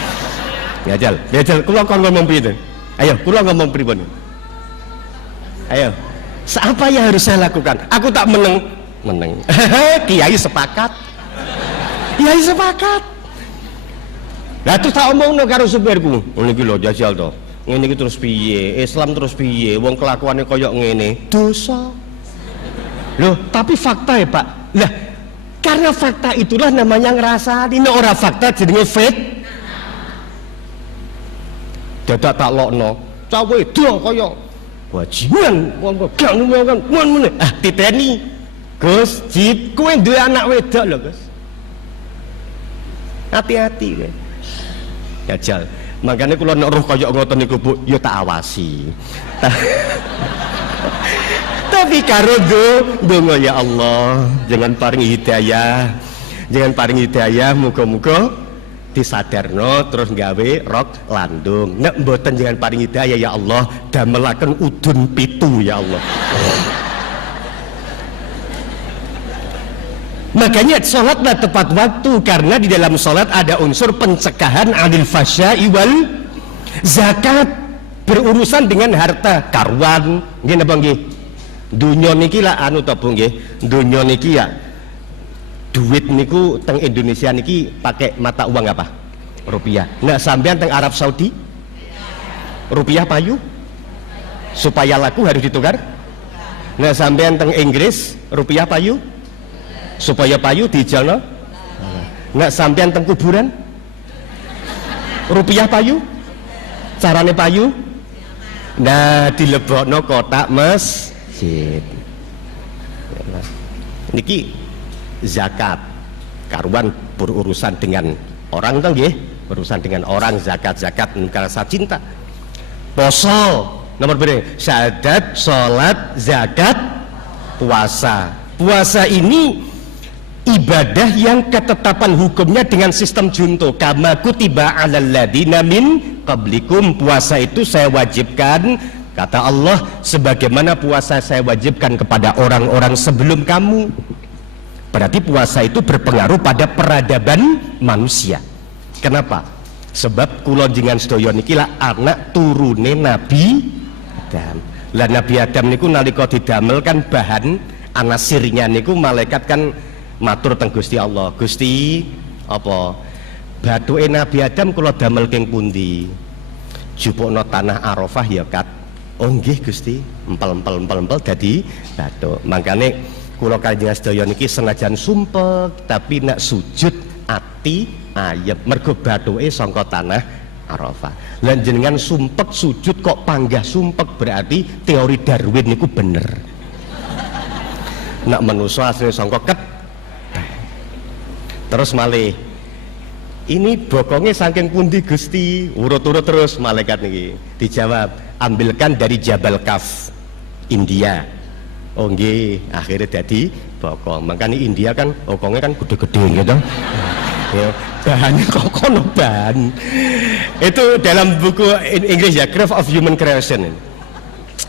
Ya jal, kula kon ngomong pripun? Ayo, kula ngomong pripun? Ayo. Apa yang harus saya lakukan? Aku tak meneng. meneng. Kiai sepakat. Kiai sepakat. Lah terus tak omongno karo supirku, ngene iki lho jajal to. Ngene iki terus piye? Islam terus piye? Wong kelakuane koyo ngene, dosa. Loh, tapi fakta ya, Pak. Lah, karena fakta itulah namanya ngrasani. Nek ora fakta jenenge fit. Dadak tak lokno. Cah wedok koyo wajiban wong gak ngomong ngono. Ah, titeni. Gus, jip kowe duwe anak wedok lho, Gus. Hati-hati kowe. Jajal. Makanya kalau nek roh kaya ngoten niku Bu, ya tak awasi. Tapi karo donga ya Allah, jangan paring hidayah. Jangan paring hidayah, muga-muga disadarno terus gawe rok landung. Nek mboten jangan paring hidayah ya Allah, damelaken udun pitu ya Allah. Makanya sholatlah tepat waktu, karena di dalam sholat ada unsur pencegahan anil fasya'i wal zakat, berurusan dengan harta karuan. Nggih napa nggih? Dunya niki lah anu ta Bu nggih. Dunya niki ya duit niku teng Indonesia niki pakai mata uang apa? Rupiah. Nah, sampean teng Arab Saudi rupiah payu supaya laku harus ditukar. Nah, sampean teng Inggris rupiah payu supaya payu dijalno. Nggak sampean teng kuburan rupiah payu carane payu, nah dilebokno kotak masjid. Niki zakat karuan berurusan dengan orang kan nggih, berurusan dengan orang. Zakat nukar rasa cinta. Poso nomor berapa? Syahadat, salat, zakat, puasa. Puasa ini ibadah yang ketetapan hukumnya dengan sistem junto, kama kutiba 'alal ladina min qablikum. Puasa itu saya wajibkan, kata Allah, sebagaimana puasa saya wajibkan kepada orang-orang sebelum kamu. Berarti puasa itu berpengaruh pada peradaban manusia. Kenapa? Sebab kula jenengan sedaya niki lah anak turune Nabi Adam. Lah Nabi Adam niku nalika didamel kan bahan anasirnya niku malaikat kan matur teng Gusti Allah, Gusti apa bathuke Nabi Adam kula damel king pundi? Jupukno tanah Arafah ya kat. Oh nggih Gusti, empel dadi bathuk. Mangkane kula kanjeng sedaya niki senajan sumpek tapi nek sujud ati ayem, mergo bathuke saka tanah Arafah. Lan jenengan sumpek sujud kok panggah sumpek, berarti teori Darwin niku bener. Nak manusa asline saka ket. Terus malih, ini bokongnya saking pundi Gusti? Urut-urut terus malaikat niki. Dijawab, ambilkan dari Jabal Kaf, India. Oh nggih, akhirnya jadi bokong. Makanya India kan bokongnya kan gede-gede gitu. Ya, bahannya kok kono bahan. Itu dalam buku Inggris ya, Graph of Human Creation.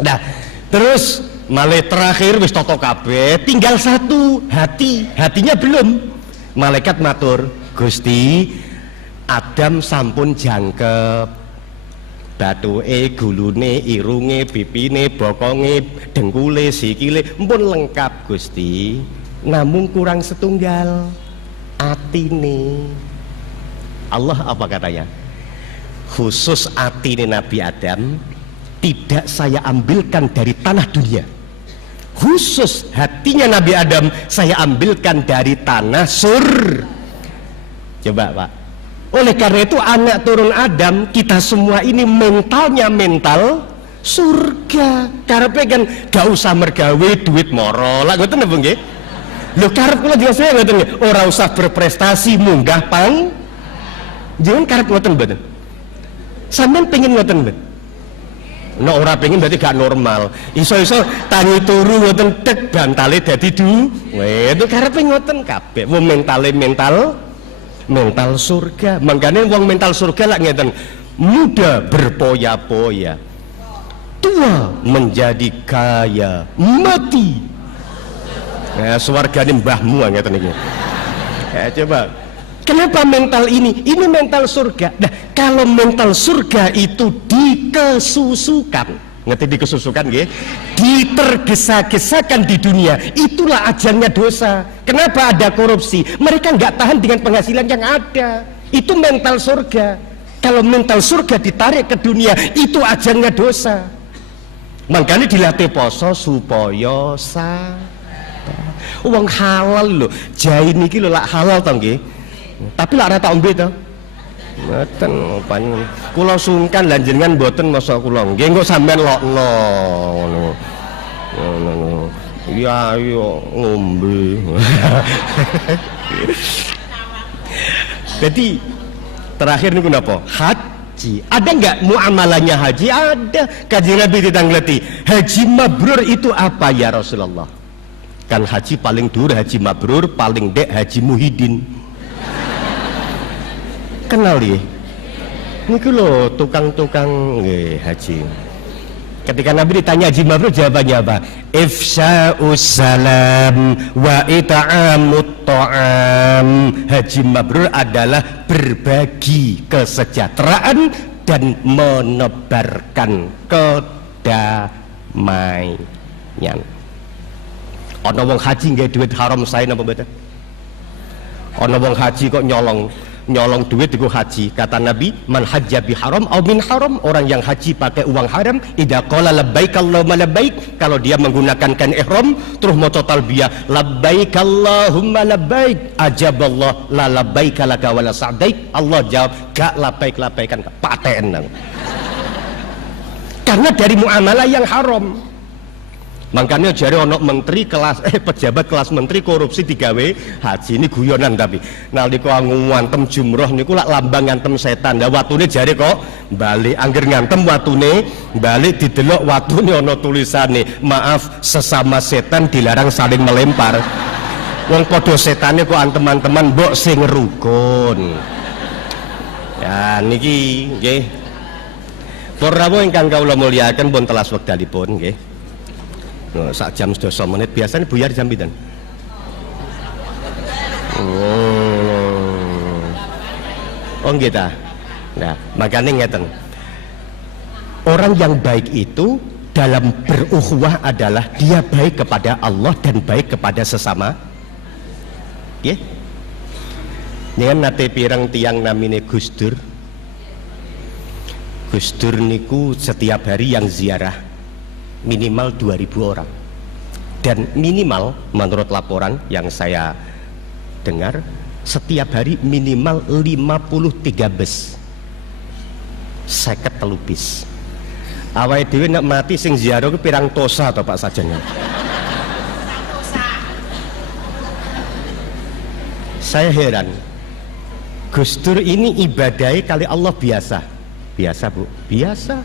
Nah, terus malih terakhir wis toto kabeh, tinggal satu, hatinya belum. Malaikat matur, Gusti Adam sampun jangkep, bathuke, gulune, irunge, pipine, bokonge, dengkule, sikile mpun lengkap Gusti, namung kurang setunggal, atine. Allah apa katanya? Khusus atine Nabi Adam tidak saya ambilkan dari tanah dunia. Khusus hatinya Nabi Adam saya ambilkan dari tanah Coba Pak. Oleh karena itu anak turun Adam, kita semua ini mentalnya mental surga. Karepe kan gak usah mergawe duit moro. Lah ngoten napa nggih? Lho karep kula jelas saya ngoten nggih. Ora usah berprestasi munggah pang. Jangan karep ngoten mboten. Sampeyan pengen ngoten mboten? Nek ora pengen berarti gak normal. Iso-iso tangi turu ngoten tek bantale dadi itu karepe ngoten kabeh. Wong mentale mental surga. Mangkane wong mental surga lak ngeten, muda berpoya-poya, tua menjadi kaya, mati. Nah, swargane mbahmu ngeten iki. Ya coba. Kenapa mental ini? Ini mental surga. Nah, kalau mental surga itu dikesusukan, ngerti dikesusukan nggih, ditergesa-gesakan di dunia, itulah ajalnya dosa. Kenapa ada korupsi? Mereka nggak tahan dengan penghasilan yang ada. Itu mental surga. Kalau mental surga ditarik ke dunia, itu ajalnya dosa. Makanya dilatih poso supaya uang halal lho. Jahe niki lho lak halal to nggih. Tapi lak ora tak ombe to. Mboten panjenengan. Kula sungkan lan jenengan mboten masa kula. Nggih engko sampean lokno ngono. Ngono. Iya ayo ngombe. Jadi terakhir niku napa? Haji. Ada nggak muamalahnya haji? Ada. Kanjeng Nabi ditangleti. Haji mabrur itu apa ya Rasulullah? Kan haji paling dur haji mabrur, paling dek haji Muhyiddin. Kenal ya? Niki lho tukang-tukang nggih haji. Ketika Nabi ditanya haji mabrur, jawabannya apa? Ifsya'us salam wa it'amut ta'am. Haji mabrur adalah berbagi kesejahteraan dan menebarkan kedamaian. Ana wong haji nggih duit haram saya napa mboten? Ana wong haji kok nyolong duit diku haji. Kata Nabi, man hajja bi haram au min haram, orang yang haji pakai uang haram, idza qala labbaik Allahumma labbaik, kalau dia menggunakan kain ihram terus maca talbiyah labbaik Allahumma labbaik, ajaballah la labbaik laka wala sa'daik, Allah jawab gak labbaik-labbaikan paten nang. Karena dari muamalah yang haram. Makanya jari ono menteri kelas pejabat kelas menteri korupsi digawe haji, ini guyonan. Tapi nalika ngantem jumroh niku lak lambang ngantem setan. Lah watune jari kok balik angger ngantem watune balik didelok watune ono tulisane maaf sesama setan dilarang saling melempar. Wong padha setane kok anteman-teman mbok sing rukun. Ya niki nggih. Para rawuh ingkang kawula mulyakaken pun telas wekdalipun nggih. No, sak jam 12 menit biasanya buyar jam pinten? Oh nggih ta. Nah, makanya ngeten. Orang yang baik itu dalam berukhuwah adalah dia baik kepada Allah dan baik kepada sesama. Nggih. Nyen nate pirang tiang namine Gus Dur. Gus Dur niku setiap hari yang ziarah minimal 2000 orang, dan minimal menurut laporan yang saya dengar setiap hari minimal 53 bus 53 bis. Awake dhewe nek mati sing ziarah ku pirang tosa to Pak Sajanya? Saya heran, Gus Dur ini ibadahnya kali Allah biasa Bu, biasa.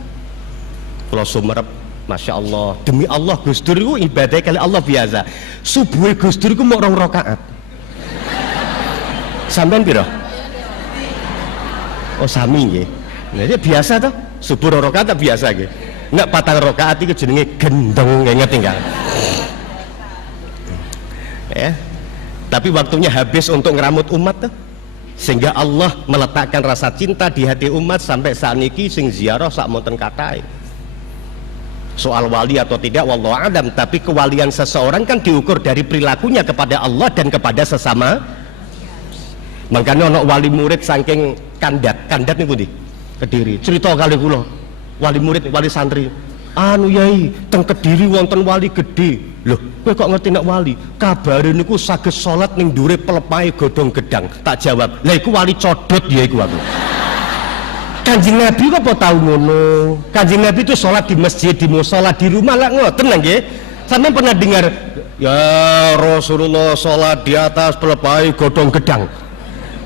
Kalau Sumerep Masya Allah, demi Allah Gus Dur itu ibadah kali Allah biasa. Subuh Gus Dur itu mau 2 rakaat. Sampean piro? Oh sami nggih. Nah ini biasa toh, subuh 2 rakaat biasa nggih. Nek 4 rakaat itu jenenge gendeng nggih tinggal. Ya. Tapi waktunya habis untuk ngeramut umat tuh. Sehingga Allah meletakkan rasa cinta di hati umat sampai saat niki sing ziarah sak monten kathah. Soal wali atau tidak wallahu a'lam, tapi kewalian seseorang kan diukur dari perilakunya kepada Allah dan kepada sesama. Makanya ono wali murid saking kandat niku ndi? Kediri. Cerita kali kula. Wali murid, wali santri. Anu yai, teng Kediri wonten wali gede. Loh, kowe kok ngerti nek wali? Kabare niku saged salat ning ndure pelepahe godhong gedang. Tak jawab, "Lah iku wali codot ya iku aku." Kanjeng Nabi kok tahu ngono? Kanjeng Nabi itu sholat di masjid, di mushola, di rumah lah ngoten nggih. Sampeyan pernah dengar ya Rasulullah sholat di atas pelepai godhong gedang?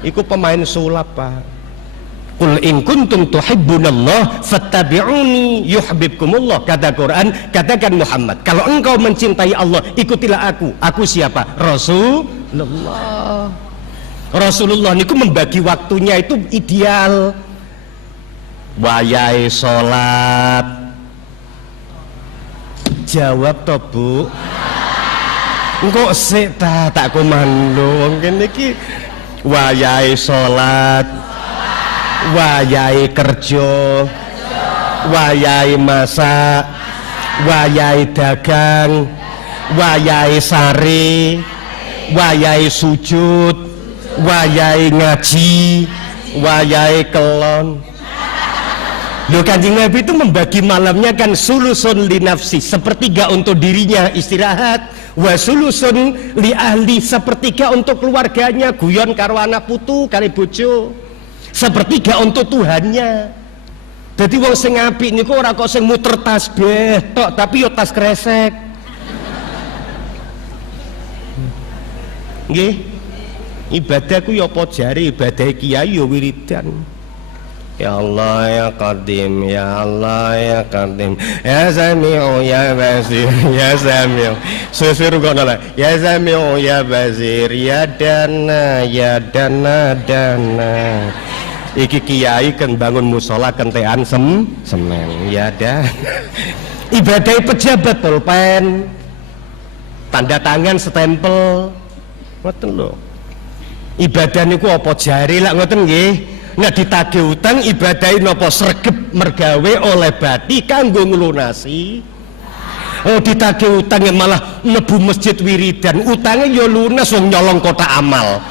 Iku pemain sulap Pak. Qul in kuntum tuhibbunallah fattabi'uni yuhibbukumullah, kata Quran, katakan Muhammad, kalau engkau mencintai Allah ikutilah aku. Aku siapa? Rasulullah. Rasulullah niku membagi waktunya itu ideal. Wayai sholat, jawab to Bu. Engko sik tak komando wong kene iki wayai sholat, wayai kerja, wayahe masak, wayahe dagang, wayahe sare, wayahe sujud, wayahe ngaji, wayahe kelon. Loh, Kanjeng Nabi itu membagi malamnya kan sulusun li nafsi, sepertiga untuk dirinya istirahat, wa sulusun li ahli, sepertiga untuk keluarganya guyon karo anak putu kali bojo, sepertiga untuk Tuhannya. Jadi wong sing apik niku ora kok sing muter tasbih tok, tapi yo tas kresek. Nggih. Ibadahku yo apa jare, ibadah kiai yo wiridan. Ya Allah ya Qadim, ya Allah ya Qadim, ya Sami'u ya Basir, ya Sami'u susur kok nolak, ya Sami'u ya Basir, ya Dana, ya Dana Dana. Iki kiai kan bangun musola kentean semen, ya dah. Ibadah pejabat pulpen, tanda tangan stempel, ngoten lho. Ibadah niku apa jare lak ngoten nggih. Nah ditagih utang ibadahi napa sregep mergawe oleh bati kanggo nglunasi. Oh ditagih utang malah mlebu masjid wiridan, utange ya lunas wong nyolong kotak amal.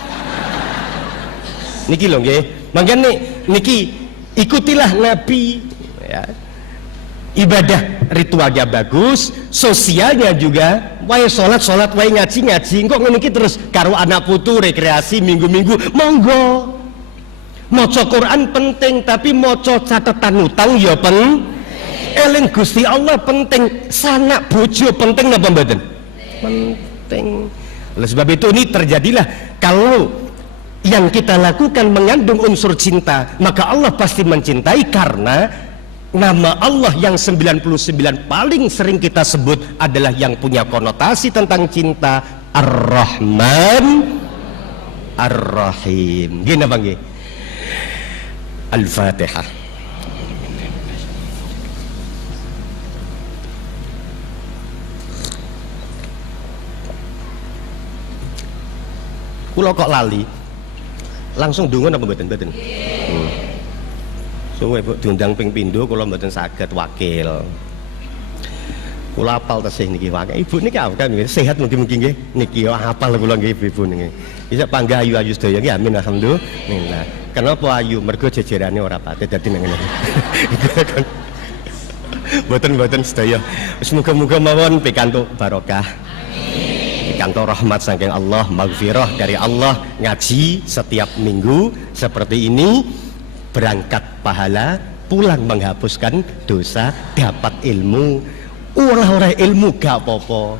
Niki lho nggih. Mangkene niki ikutilah Nabi ya. Ibadah ritualnya bagus, sosialnya juga, wae salat, wae ngaji. Kok ngene iki terus karo anak putu rekreasi minggu-minggu, monggo. Maca Quran penting, tapi maca catatan utang ya eling Gusti Allah penting, sanak bojo penting napa mboten? Penting. Oleh sebab itu ini terjadilah kalau yang kita lakukan mengandung unsur cinta, maka Allah pasti mencintai, karena nama Allah yang 99 paling sering kita sebut adalah yang punya konotasi tentang cinta, Ar-Rahman Ar-Rahim. Gini apa nggih? Al-Fatihah. Kula kok lali, langsung dungo apa mboten? Suwe Bu diundang ping pindho kula mboten saged wakil. Kula apal tesih niki wakil. Ibu niki kan sehat mungkin nggih. Niki hafal kula nggih Ibu niki. Bisa panggah ayu sedaya nggih, amin alhamdulillah. Kenapa ayu? Mergo jejerane ora pate dadi ngene. Boten sedaya. Semoga-moga mawon pikantuk barokah. Pikantuk rahmat saking Allah, maghfirah dari Allah, ngaji setiap minggu seperti ini, berangkat pahala, pulang menghapuskan dosa, dapat ilmu. Ora ilmu gak apa-apa.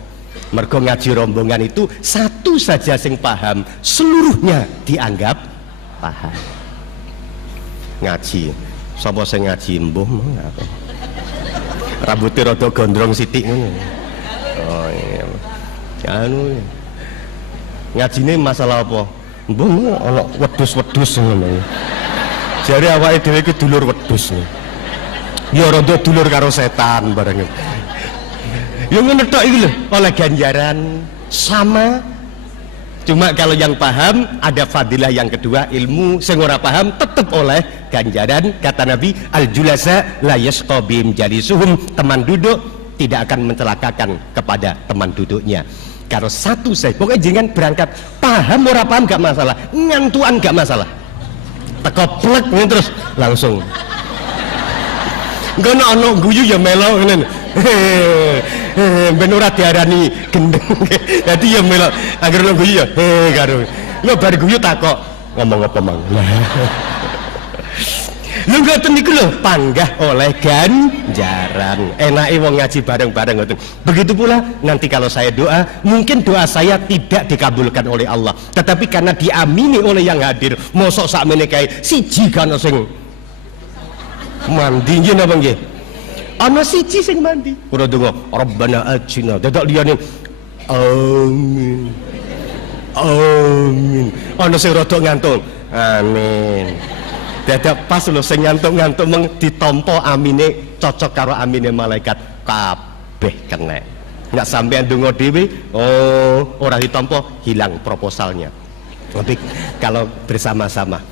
Mergo ngaji rombongan itu satu saja sing paham, seluruhnya dianggap paham. Ngaji, sapa sing ngaji mbuh apa? Rambutnya rada gondrong sithik ngono. Oh iya. Anu ngajine masalah apa? Mbuh ana wedhus-wedhus ngono. Jare awake dhewe iki dulur wedhus. Ya rada dulur karo setan bareng. Ya ngono tok iki lho, oleh ganjaran sama. Cuma kalau yang paham ada fadilah yang kedua, ilmu. Sing ora paham tetap oleh ganjaran. Kata Nabi, al-julasa la yasqa bihim jalisuhum, teman duduk tidak akan mencelakakan kepada teman duduknya. Kalau satu saya pokoknya jangan berangkat paham ora paham gak masalah, ngantuan gak masalah, teko plek terus langsung ngono ana guyu ya melo ngene. Ben ora diarani gendeng. Dadi ya melo anggere ono guyu ya karo. Yo bar guyu takok ngomong apa mang. Lho ngoten niku lho panggah oleh ganjaran. Enake wong ngaji bareng-bareng ngoten. Begitu pula nanti kalau saya doa, mungkin doa saya tidak dikabulkan oleh Allah, tetapi karena diamini oleh yang hadir. Mosok sakmene kae siji kan sing mandi nggih napa nggih? Ana siji sing mandi. Ora donga Rabbana atina, dadak liyane amin. Amin. Ana sing rada ngantuk. Amin. Dadak pas lho sing ngantuk-ngantuk meng ditampa amine cocok karo amine malaikat kabeh kena. Enggak sampean donga dhewe, oh ora ditampa hilang proposalnya. Tapi kalau bersama-sama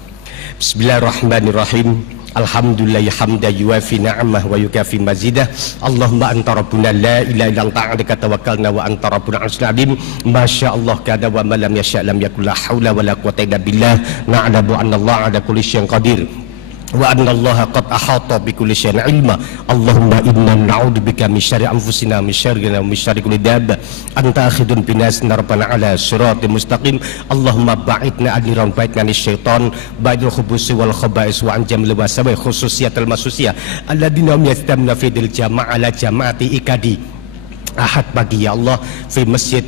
Bismillahirrahmanirrahim. Alhamdulillah hamda yuafi ni'amah wa yukafi mazidah. Allahumma anta rabbuna la ilaha illa anta 'alaika tawakkalna wa anta rabbuna arsyil azim. Masyaallah kada wa ma lam yasha' lam yakul la haula wa la quwwata illa billah. Na'lamu anna Allah 'ala kulli syai'in qadir wa anna Allah qad ahata bi kulli syai'in ilma. Allahumma inna na'udzubika min syarri anfusina min syarri wa min syarri kulli dabbah anta akhidun binasna rabbana ala siratal mustaqim. Allahumma ba'idna aniran ba'idna syaitan ba'idul khubusi wal khaba'is wa an jamil wasabai khususiyatal masusiyah alladziina hum yastamuna fi dil jama'ah ala jama'ati ikadi ahad pagi ya Allah fi masjid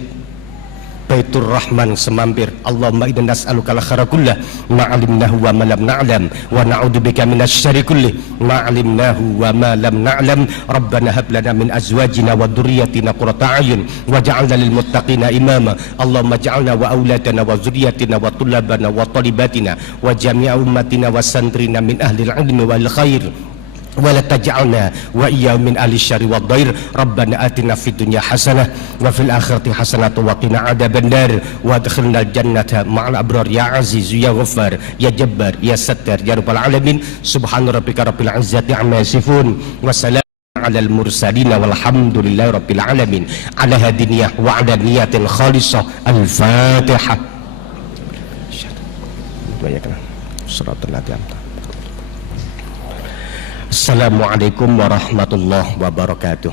Baitur Rahman Semampir. Allahumma inna nas'aluka al-khaira kullah ma 'alimnahu wa ma lam na'lam wa na'udzubika minasy syarri kulli ma 'alimnahu wa ma lam na'lam. Rabbana hab lana min azwajina wa dhurriyyatina qurrata a'yun waj'alna lil muttaqina imama. Allahumma ij'alna wa auladana wa dhurriyyatina wa tullabana wa talibatina wa jami'a ummatina wa santrina min ahli al-'ilmi wal khair wala taj'alna wa iyyahum min ahli syarri wad dhair. Rabbana atina fid dunya hasanah wa fil akhirati hasanah wa qina adzabannar wa adkhilnal jannata ma'al abrar ya aziz ya ghaffar ya jabbar ya sattar ya rabbal alamin. Subhana rabbika rabbil izzati amma yasifun wa salamun alal mursalin walhamdulillahi rabbil alamin. Ala hadiniyah wa ala niyatin khalisah. Al-Fatihah. Suratul Al-Fatihah. Assalamualaikum warahmatullahi wabarakatuh.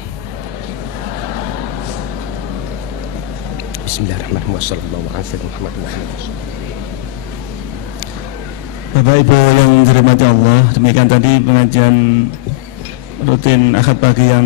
Bismillahirrahmanirrahim. Bapak Ibu yang dirahmati Allah, demikian tadi pengajian rutin Ahad pagi yang